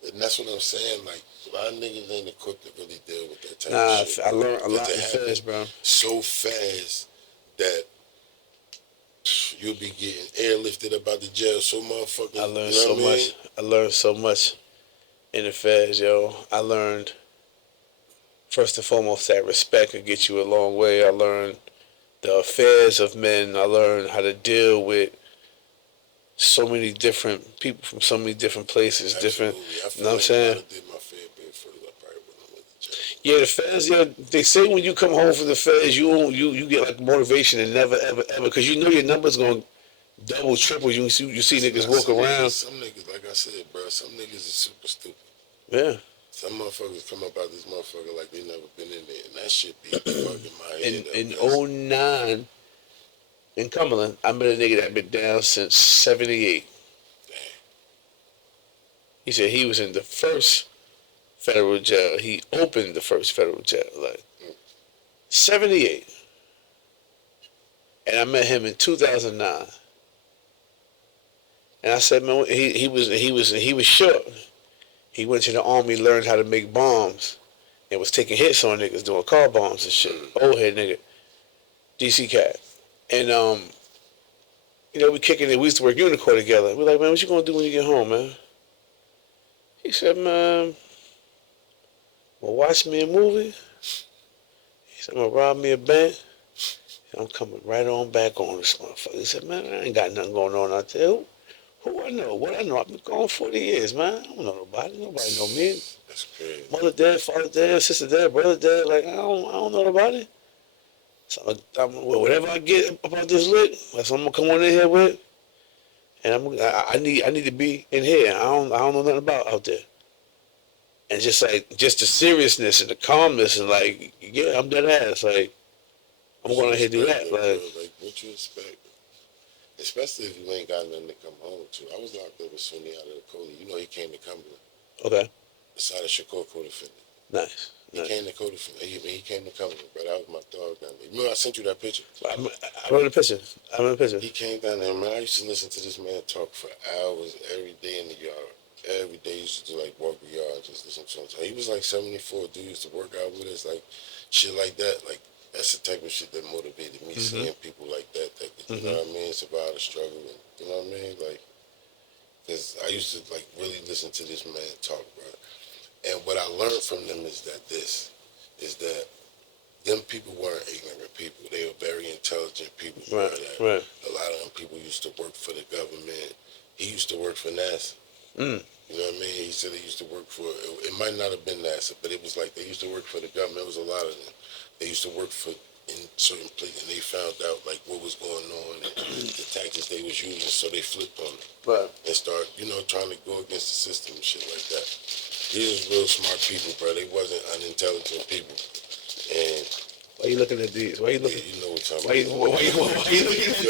And that's what I'm saying. Like, a lot of niggas ain't equipped to really deal with that type of shit. I learned a lot fast, bro. So fast that you'll be getting airlifted up out the jail so motherfucking. I learned so much. I learned so much in the feds, yo. I learned, first and foremost, that respect could get you a long way. I learned the affairs of men. I learned how to deal with so many different people from so many different places. Absolutely. Different, you know what I'm saying? I did my fair bit first. I probably wouldn't went to jail. Yeah, the feds, yo, they say when you come home from the feds, you get like motivation and never, ever, ever, because you know your number's going to double, triple. You see niggas walk around. Some niggas, like I said, bro, some niggas is super stupid. Yeah. Some motherfuckers come up out this motherfucker like they never been in there, and that shit be fucking my head up. In 09, in Cumberland, I met a nigga that been down since 78. Damn. He said he was in the first federal jail. He opened the first federal jail, like 78. And I met him in 2009. And I said, man, he was short. He went to the army, learned how to make bombs, and was taking hits on niggas doing car bombs and shit. Old head nigga, DC cat. And we kicking it. We used to work Unicorn together. We're like, man, what you gonna do when you get home, man? He said, man, well, watch me a movie. He said, I'm gonna rob me a bank. I'm coming right on back on this motherfucker. He said, man, I ain't got nothing going on out there. Who I know? What I know? I've been gone 40 years, man. I don't know nobody. Nobody know me. That's crazy. Mother dead, father dead, sister dead, brother dead. Like, I don't know nobody. So whatever I get about this lick, that's what I'm gonna come on in here with. And I need to be in here. I don't know nothing about out there. And just the seriousness and the calmness and like, yeah, I'm dead ass. Like, I'm going to do that. Like, what you expect? Especially if you ain't got nothing to come home to. I was locked up with Sunni out of the Cody. You know he came to Cumberland. Okay. Beside of Shakur co-defendant. Nice. He came to co-defendant. He came to Cumberland, bro. That was my dog down there. You remember I sent you that picture? I remember the picture. He came down there, man. I used to listen to this man talk for hours every day in the yard. Every day he used to do, like, walk the yard and just listen to him. He was like 74. Dude used to work out with us, like, shit like that. Like, that's the type of shit that motivated me, seeing people like that you know what I mean, survive the struggle, and, you know what I mean, like, because I used to, like, really listen to this man talk, bro. And what I learned from them is that them people weren't ignorant people. They were very intelligent people. Right. A lot of them people used to work for the government. He used to work for NASA. You know what I mean? He said he used to work for, it might not have been NASA, but it was like they used to work for the government. It was a lot of them. They used to work for in certain places, and they found out like what was going on and the tactics they was using, so they flipped on it. Right. And start, trying to go against the system and shit like that. These was real smart people, bro. They wasn't unintelligent people. And why you looking at these? Why you looking? Yeah, you know what I'm Why talking about. you looking at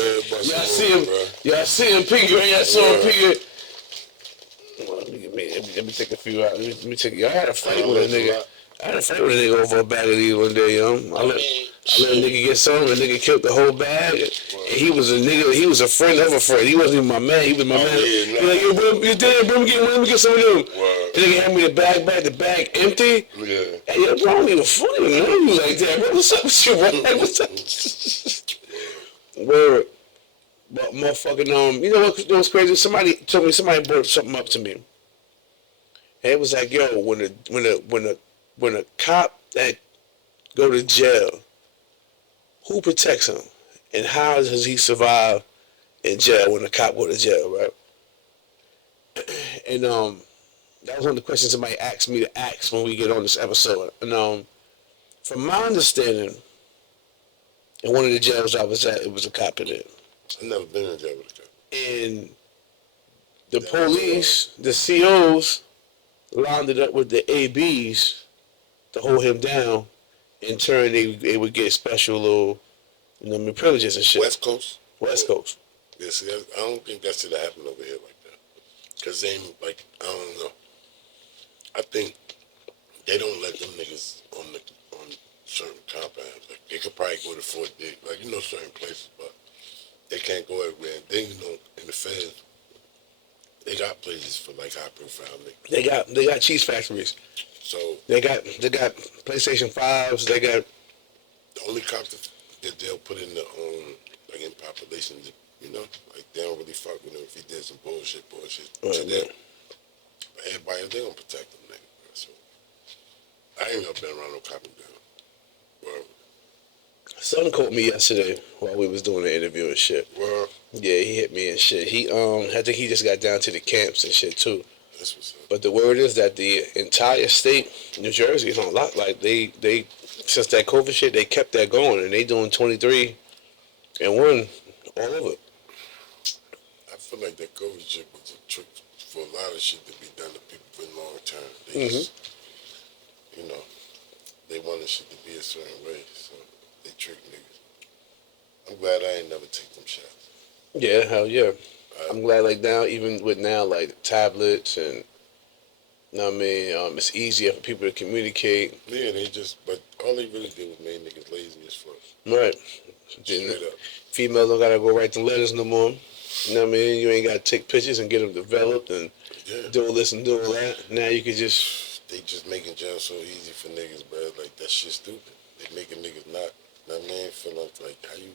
these? Y'all see him piggy, right? Y'all saw him piggy. Well, let me take a few out. Let me take. I had a fight with a nigga. Over a bag of these one day, I let a nigga get some. A nigga killed the whole bag. And he was a nigga. He was a friend of a friend. He wasn't even my man. He was my man. Yeah, He like, yo, bro, you did, bro. Let me get some of them. The nigga handed me the bag back. The bag empty. Yeah. Hey, yo, bro, I don't even fucking know you like that, bro. What's up with you, bro? Like, what's up? Word. But motherfucking, you know what's crazy? Somebody brought something up to me. And it was like, yo, when a cop that go to jail, who protects him? And how does he survive in jail when a cop go to jail, right? And that was one of the questions somebody asked me to ask when we get on this episode. And from my understanding, in one of the jails I was at, it was a cop in it. I've never been in jail with a cop. And the police, the COs, lined it up with the ABs to hold him down. In turn, they would get special little, privileges and shit. West Coast? West Coast. Yeah, see, I don't think that should have happened over here like that. Because they, like, I don't know. I think they don't let them niggas on certain compounds. Like, they could probably go to Fort Dick, like, certain places, but they can't go everywhere. And then, in the feds, they got places for, like, high profile niggas. They got cheese factories. So they got PlayStation 5s. They got the only cops that they'll put in the like in population, like they don't really fuck with him if he did some bullshit right, to them. But everybody they don't protect them, nigga. So I ain't never been around no copping down. Well, son caught me yesterday while we was doing the interview and shit. Well, yeah, he hit me and shit. I think he just got down to the camps and shit too. That's what's up. But the word is that the entire state, New Jersey, is on lock. Like they since that COVID shit, they kept that going, and they doing 23 and 1 all over. I feel like that COVID shit was a trick for a lot of shit to be done to people for long term. They just, they wanted shit to be a certain way, so they trick niggas. I'm glad I ain't never take them shots. Yeah, hell yeah. I'm glad like now, even with now like tablets and, it's easier for people to communicate. Yeah, but all they really did was make niggas lazy as fuck. Right. Straight up. Females don't gotta go write the letters no more. You know what I mean? You ain't got to take pictures and get them developed and Yeah. do all this and do all that. Now you can just... They just making jail so easy for niggas, bro. Like, that shit stupid. They making niggas not, know what I mean? Feeling like, how you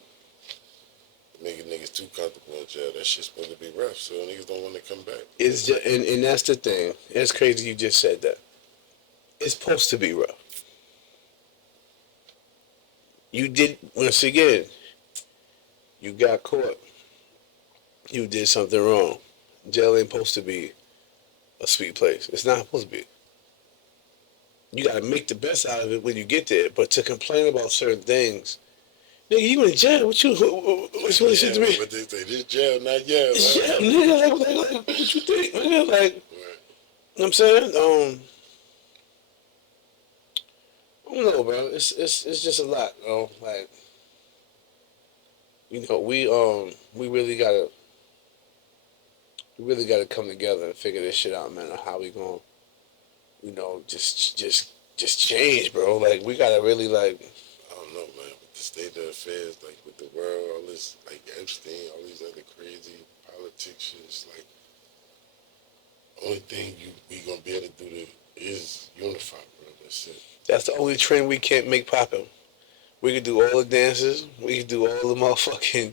making niggas too comfortable in jail? That shit's supposed to be rough, so niggas don't want to come back. It's just, and that's the thing. It's crazy you just said that. It's supposed to be rough. You did, once again, you got caught. You did something wrong. Jail ain't supposed to be a sweet place. It's not supposed to be. You gotta make the best out of it when you get there. But to complain about certain things, nigga, you in jail? What shit to me? What they say? This jail, not jail. It's jail, nigga. Like, what you think, nigga? Like, Right. you know what I'm saying? I don't know, bro. It's just a lot, bro. Like, you know, we really gotta come together and figure this shit out, man. On how we gonna, you know, just change, bro. Like, we gotta really, like, I don't know, man. With the state of affairs, like with the world, all this, like Epstein, all these other crazy politics shit, it's like, only thing we gonna be able to do is unify, bro. That's it. that's the only trend we can't make poppin'. We could do all the dances. We could do all the motherfucking.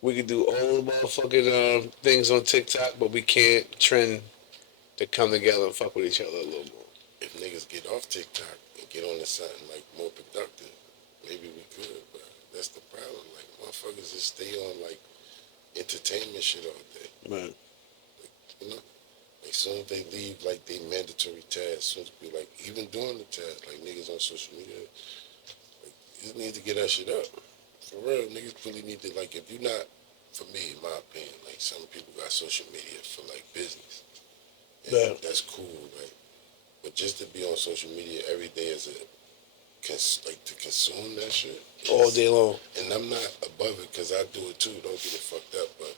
We could do all the motherfucking things on TikTok, but we can't trend to come together and fuck with each other a little more. If niggas get off TikTok and get on to something like more productive, maybe we could, but that's the problem. Like, motherfuckers just stay on like entertainment shit all day. Right. You know? Like, soon as they leave, like, they mandatory tasks, soon as be like, even doing the tasks, like, niggas on social media, like, you need to get that shit up. For real, niggas really need to, like, if you're not, for me, in my opinion, like, some people got social media for, like, business. And Yeah. that's cool, like, but just to be on social media every day as a, like, to consume that shit. All day long. And I'm not above it, because I do it too, don't get it fucked up, but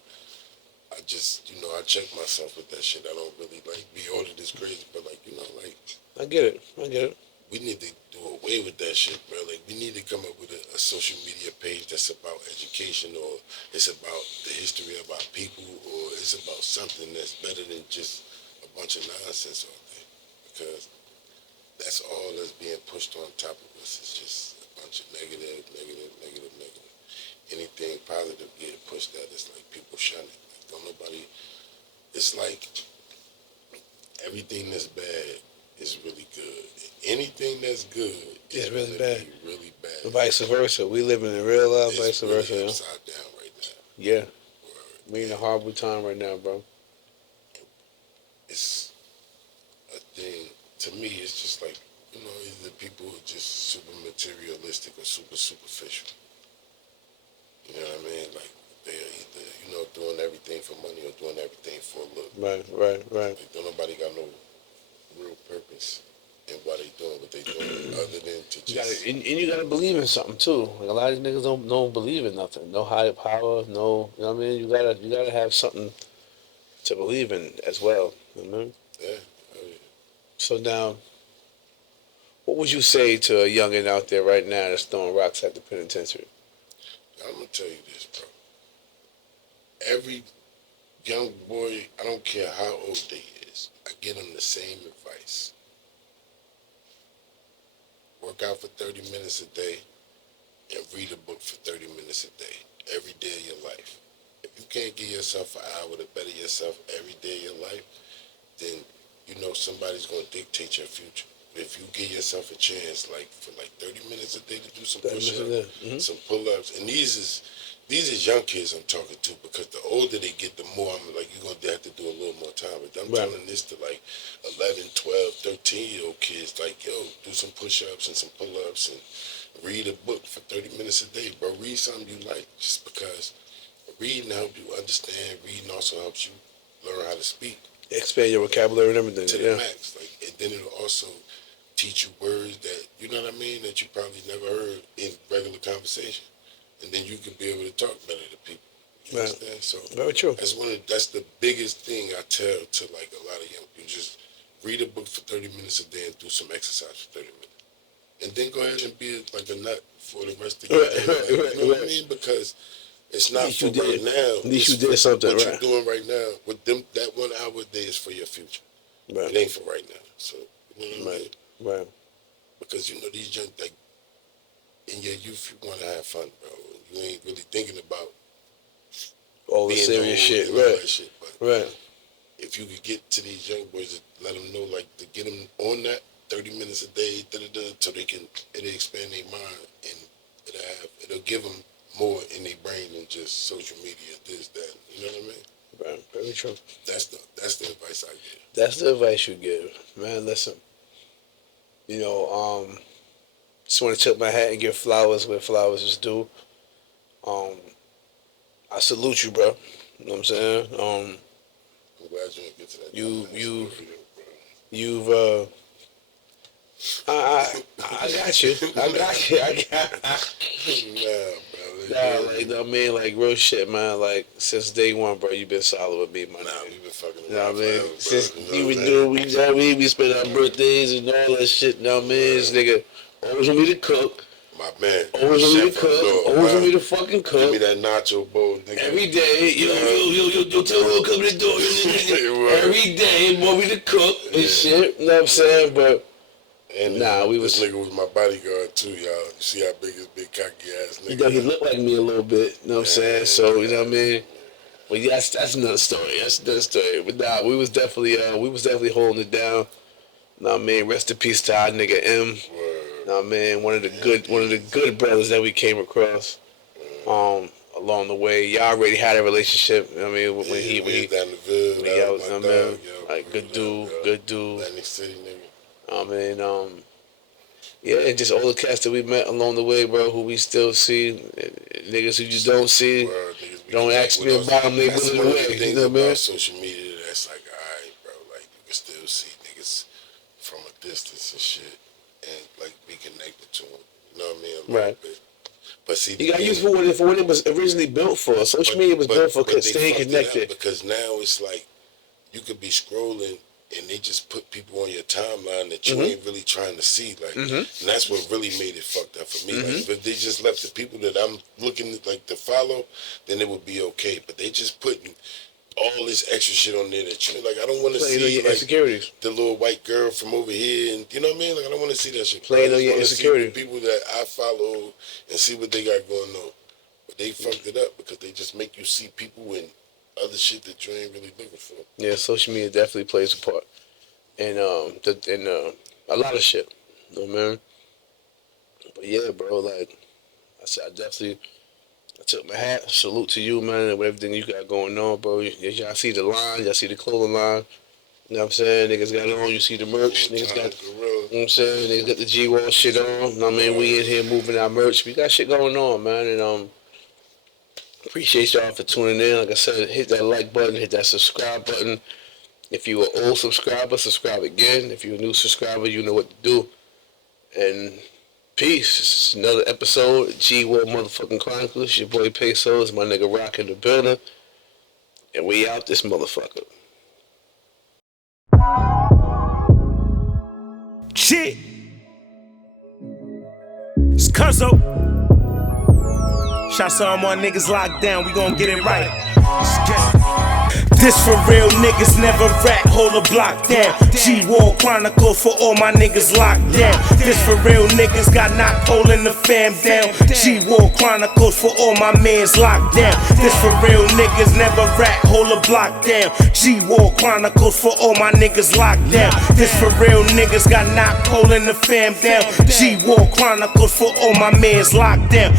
I just, you know, I check myself with that shit. I don't really, like, be all of this crazy, but, like, you know, like, I get it. we need to do away with that shit, bro. Like, we need to come up with a social media page that's about education, or it's about the history of our people, or it's about something that's better than just a bunch of nonsense all day. Because that's all that's being pushed on top of us. It's just a bunch of negative. Anything positive getting pushed at us, like, people shun it. Like, don't nobody, it's like everything that's bad is really good. Anything that's good It's is really bad. Really bad. But vice versa. We living in real life, It's vice really versa. Yeah. upside down right now. Yeah. Word. We in a horrible time right now, bro. It's a thing. To me, it's just like, you know, either people are just super materialistic or super superficial. You know what I mean? Like, they're either, you know, doing everything for money or doing everything for a look. Right. Like, don't nobody got no real purpose in why they doing what they doing, other than to You gotta, just. and you gotta believe in something too. Like, a lot of these niggas don't believe in nothing. No higher power. No, you know what I mean. You gotta have something to believe in as well. You know what I mean? Yeah. Oh, yeah. So now, what would you say to a youngin' out there right now that's throwing rocks at the penitentiary? I'm gonna tell you this, bro. Every young boy, I don't care how old they is, I give them the same advice. Work out for 30 minutes a day and read a book for 30 minutes a day, every day of your life. If you can't give yourself an hour to better yourself every day of your life, then you know somebody's gonna dictate your future. If you give yourself a chance, like, for like 30 minutes a day to do some 30 minutes a push-ups, day. some pull-ups, and these is young kids I'm talking to, because the older they get, the more I'm like, you're gonna have to do a little more time. But I'm Right. telling this to like 11, 12, 13-year-old kids, like, yo, do some push-ups and some pull-ups and read a book for 30 minutes a day, bro. Read something you like, just because reading helps you understand. Reading also helps you learn how to speak Expand your vocabulary and everything. to the Yeah. max. Like, and then it'll also teach you words that, you know what I mean, that you probably never heard in regular conversation. And then you can be able to talk better to people. You Right. understand? So Very true. that's the biggest thing I tell to like a lot of young people. Just read a book for 30 minutes a day and do some exercise for 30 minutes. And then go ahead and be like a nut for the rest of your day. Like, you know what I mean? Because It's not least for you right did. now. At least It's you did for something what right. you're doing right now with them. That 1 hour a day is for your future. Right. It ain't for right now. So you know what I mean? Right. Because you know these young, like in your youth, you want to have fun, bro. You ain't really thinking about All the being serious old shit. and all Right. that shit. But Right. if you could get to these young boys, let them know, like, to get them on that 30 minutes a day, so they can, it'll expand their mind and it'll give them more in their brain than just social media, this, that. You know what I mean? Right. Very true. That's the advice I give. That's the advice you give, man. Listen, you know, just want to tip my hat and give flowers where flowers is due. I salute you, bro. You know what I'm saying? I'm glad you didn't get to that. You've I got you. I got you. Nah, like, you know what I mean? Like, real shit, man. Like, since day one, bro, you been solid with me, man. Nah, we been fucking You know what I mean? forever, Since bro. you been doing, you know what I mean? We spend our birthdays and all that shit, you know what I mean? This nigga always want me to cook. My man. Always want me to Chef cook. Abdul, Always man. want me to fucking cook. Give me that nacho bowl, nigga. Every day, yo, tell me to come to the door. Right. Every day, want me to cook and shit, you know what I'm saying? But, And nah, we was... this nigga was my bodyguard too, y'all. You see how big his big cocky ass nigga. You know, he looked like me a little bit, you know what I'm saying? So, you know what I mean? But yeah, that's another story. That's another story. But nah, we was definitely holding it down. You know what I mean? Rest in peace to our nigga M. Word. You know what I mean? One of the good brothers that we came across along the way. Y'all already had a relationship. You know what I mean? When he down the Ville, when he was, you know what I mean? Like, good dude. Atlantic City nigga. I mean, yeah, and just all the cats that we met along the way, bro, who we still see, niggas who you don't see, Word, niggas be don't connect ask with me us. about them, they That's willing one to of the wait, things you know what I about mean? social media that's like, alright, bro, like you can still see niggas from a distance and shit, and like be connected to them. You know what I mean? Right. But see, You got used for what it was originally built for. Social media was built for they staying fucked it up connected. because now it's like you could be scrolling and they just put people on your timeline that you ain't really trying to see. Like, and that's what really made it fucked up for me. Like, if they just left the people that I'm looking like to follow, then it would be okay. But they just putting all this extra shit on there that you like. I don't want to Playing on see your like insecurities. the little white girl from over here, and you know what I mean. Like, I don't want to see that shit. Playing I on just your wanna insecurity. see the people that I follow and see what they got going on. But they fucked it up because they just make you see people and other shit that you ain't really looking for. Yeah, social media definitely plays a part. And a lot of shit. You know what I mean? But yeah, bro, like I said, I took my hat, salute to you, man, and with everything you got going on, bro. Y'all see the line, y'all see the clothing line. You know what I'm saying? Niggas got it on, you see the merch. Niggas got, Guerilla. you know what I'm saying? Niggas got the G-Wall shit on. You know what I mean? We in here moving our merch. We got shit going on, man, and appreciate y'all for tuning in. Like I said, hit that like button, hit that subscribe button. If you an old subscriber, subscribe again. If you're a new subscriber, you know what to do. And peace. It's another episode of G-Wall Motherfucking Chronicles. Your boy Pesos, my nigga Rock in the building. And we out this motherfucker. Shit. It's Cuzzo. Shots to all my niggas locked down. We gon' get it right. Let's get it. This for real niggas, never rat, hold a block down. G-Wall Chronicles for all my niggas locked down. This for real niggas, got knocked holding the fam down. G-Wall Chronicles for all my mans locked down. This for real niggas, never rat, hold a block down. G-Wall Chronicles for all my niggas locked down. This for real niggas, got knocked holding the fam down. G-Wall Chronicles for all my mans locked down.